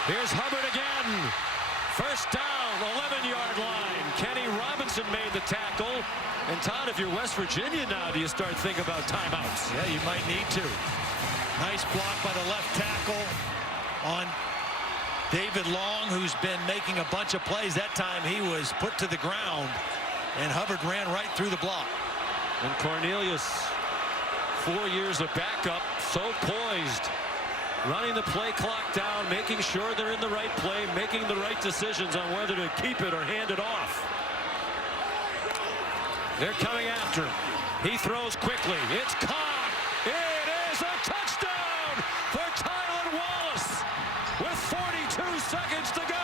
Here's Hubbard again. 1st down, 11-yard line. Kenny Robinson made the tackle. And Todd, if you're West Virginia now, do you start thinking about timeouts? Yeah, you might need to. Nice block by the left tackle on David Long, who's been making a bunch of plays. That time he was put to the ground, and Hubbard ran right through the block. And Cornelius, 4 years of backup, so poised running the play clock down, making sure they're in the right play, making the right decisions on whether to keep it or hand it off. They're coming after him. He throws quickly. It's caught. It is a touchdown for Tylan Wallace with 42 seconds to go.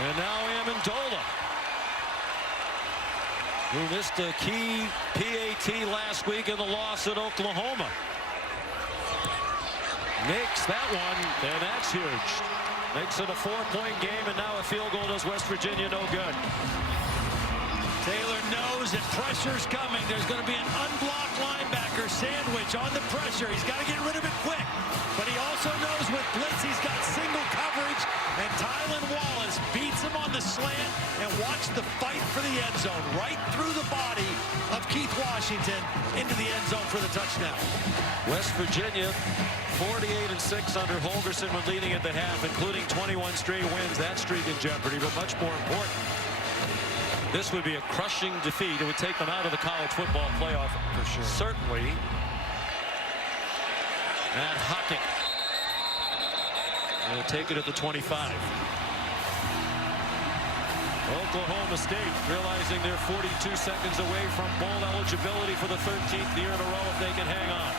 And now Amendola, who missed a key PAT last week in the loss at Oklahoma. Makes that one, and that's huge. Makes it a 4-point game, and now a field goal does West Virginia no good. Taylor knows that pressure's coming. There's going to be an unblocked linebacker sandwich on the pressure. He's got to get rid of it quick. But he also knows with blitz he's got single coverage, and Tylan Wallace beats him on the slant, and watch the fight for the end zone right through the body of Keith Washington into the end zone for the touchdown. West Virginia 48-6 under Holgorsen when leading at the half, including 21 straight wins. That streak in jeopardy, but much more important, this would be a crushing defeat. It would take them out of the college football playoff for sure. Certainly. And Hockett will take it at the 25. Oklahoma State realizing they're 42 seconds away from bowl eligibility for the 13th year in a row if they can hang on.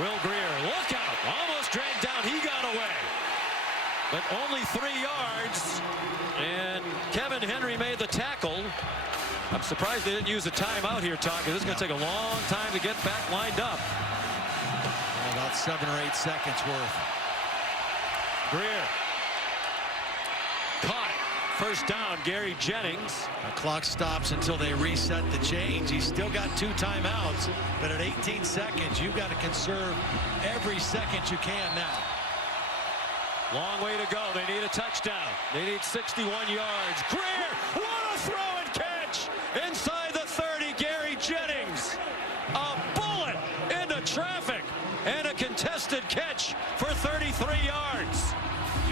Will Grier, look out, almost dragged down, he got away. But only 3 yards, and Kevin Henry made the tackle. I'm surprised they didn't use a timeout here, Todd, because it's going to take a long time to get back lined up. About 7 or 8 seconds worth. Grier. Caught. First down, Gary Jennings. The clock stops until they reset the change. He's still got 2 timeouts, but at 18 seconds, you've got to conserve every second you can now. Long way to go. They need a touchdown. They need 61 yards. Grier, what a throw and catch! Inside the 30, Gary Jennings. A bullet into traffic and a contested catch for 33 yards.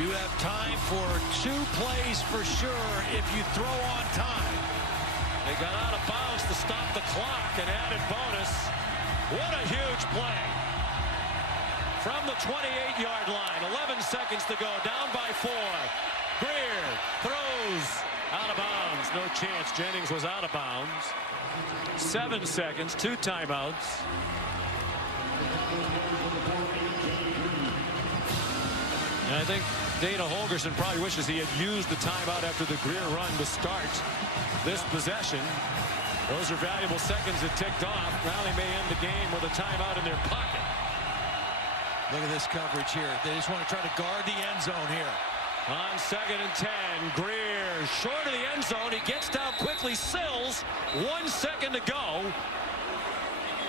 You have time for 2 plays for sure if you throw on time. They got out of bounds to stop the clock and added bonus. What a huge play. From the 28-yard line, 11 seconds to go, down by 4. Grier throws out of bounds. No chance. Jennings was out of bounds. 7 seconds, 2 timeouts. And I think Dana Holgorsen probably wishes he had used the timeout after the Grier run to start this possession. Those are valuable seconds that ticked off. Now they may end the game with a timeout in their pocket. Look at this coverage here. They just want to try to guard the end zone here. On 2nd and 10, Grier short of the end zone. He gets down quickly, Sills. 1 second to go.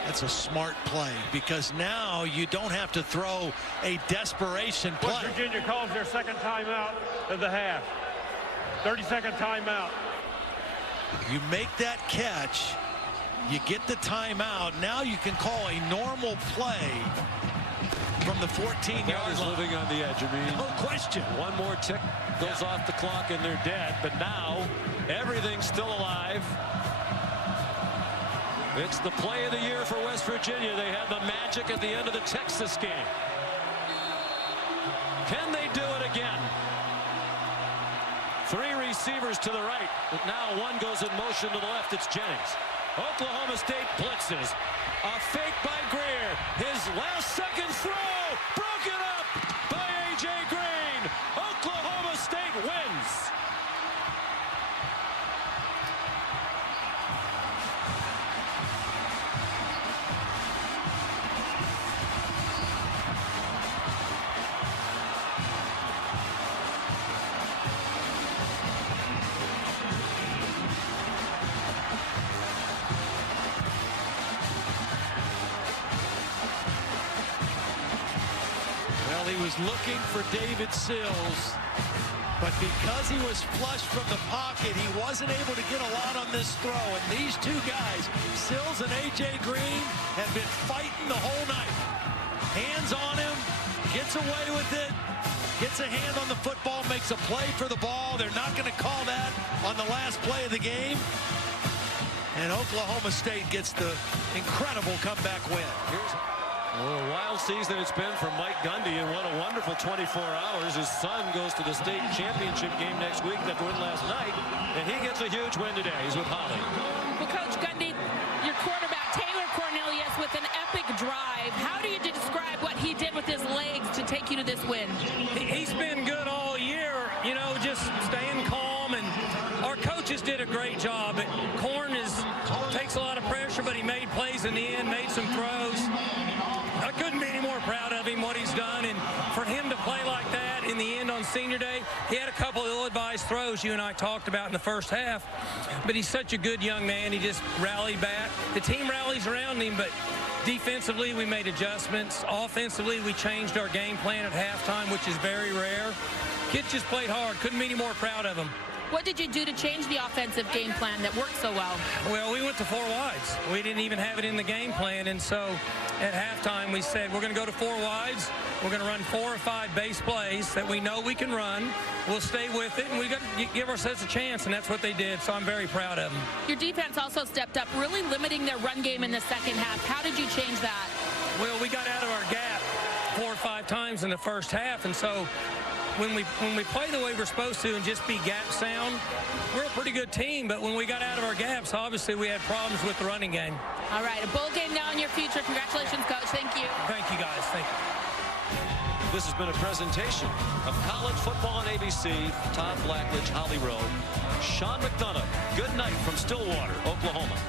That's a smart play because now you don't have to throw a desperation play. West Virginia calls their second timeout of the half. 30-second timeout. You make that catch, you get the timeout. Now you can call a normal play from the 14-yard line. Living on the edge. I mean, no question. One more tick goes off the clock and they're dead. But now everything's still alive. It's the play of the year for West Virginia. They had the magic at the end of the Texas game. Can they do it again? 3 receivers to the right, but now 1 goes in motion to the left. It's Jennings. Oklahoma State blitzes. A fake by Grier. His last second throw broken up by A.J. Green. Oklahoma State wins. was looking for David Sills, but because he was flush from the pocket, he wasn't able to get a lot on this throw. And these two guys, Sills and A.J. Green, have been fighting the whole night. Hands on him, gets away with it, gets a hand on the football, makes a play for the ball. They're not going to call that on the last play of the game. And Oklahoma State gets the incredible comeback win. Well, a wild season it's been for Mike Gundy, and what a wonderful 24 hours. His son goes to the state championship game next week that won last night, and he gets a huge win today. He's with Holly. Well, Coach Gundy, your quarterback, Taylor Cornelius, with an epic drive. How do you describe what he did with his legs to take you to this win? He's been good all year, you know, just staying calm, and our coaches did a great job. Corn takes a lot of pressure, but he made plays in the end, made some throws. I couldn't be any more proud of him, what he's done, and for him to play like that in the end on senior day. He had a couple of ill-advised throws you and I talked about in the first half, but he's such a good young man. He just rallied back. The team rallies around him, but defensively we made adjustments. Offensively we changed our game plan at halftime, which is very rare. Kid just played hard. Couldn't be any more proud of him. What did you do to change the offensive game plan that worked so well? Well, we went to 4 wides. We didn't even have it in the game plan, and so at halftime we said we're going to go to 4 wides. We're going to run 4 or 5 base plays that we know we can run. We'll stay with it, and we got to give ourselves a chance, and that's what they did, so I'm very proud of them. Your defense also stepped up, really limiting their run game in the second half. How did you change that? Well, we got out of our gap 4 or 5 times in the first half, and so when we play the way we're supposed to and just be gap sound, we're a pretty good team. But when we got out of our gaps, obviously we had problems with the running game. All right, a bowl game now in your future. Congratulations, Coach. Thank you. Thank you, guys. Thank you. This has been a presentation of college football on ABC. Todd Blackledge, Holly Rowe, Sean McDonough. Good night from Stillwater, Oklahoma.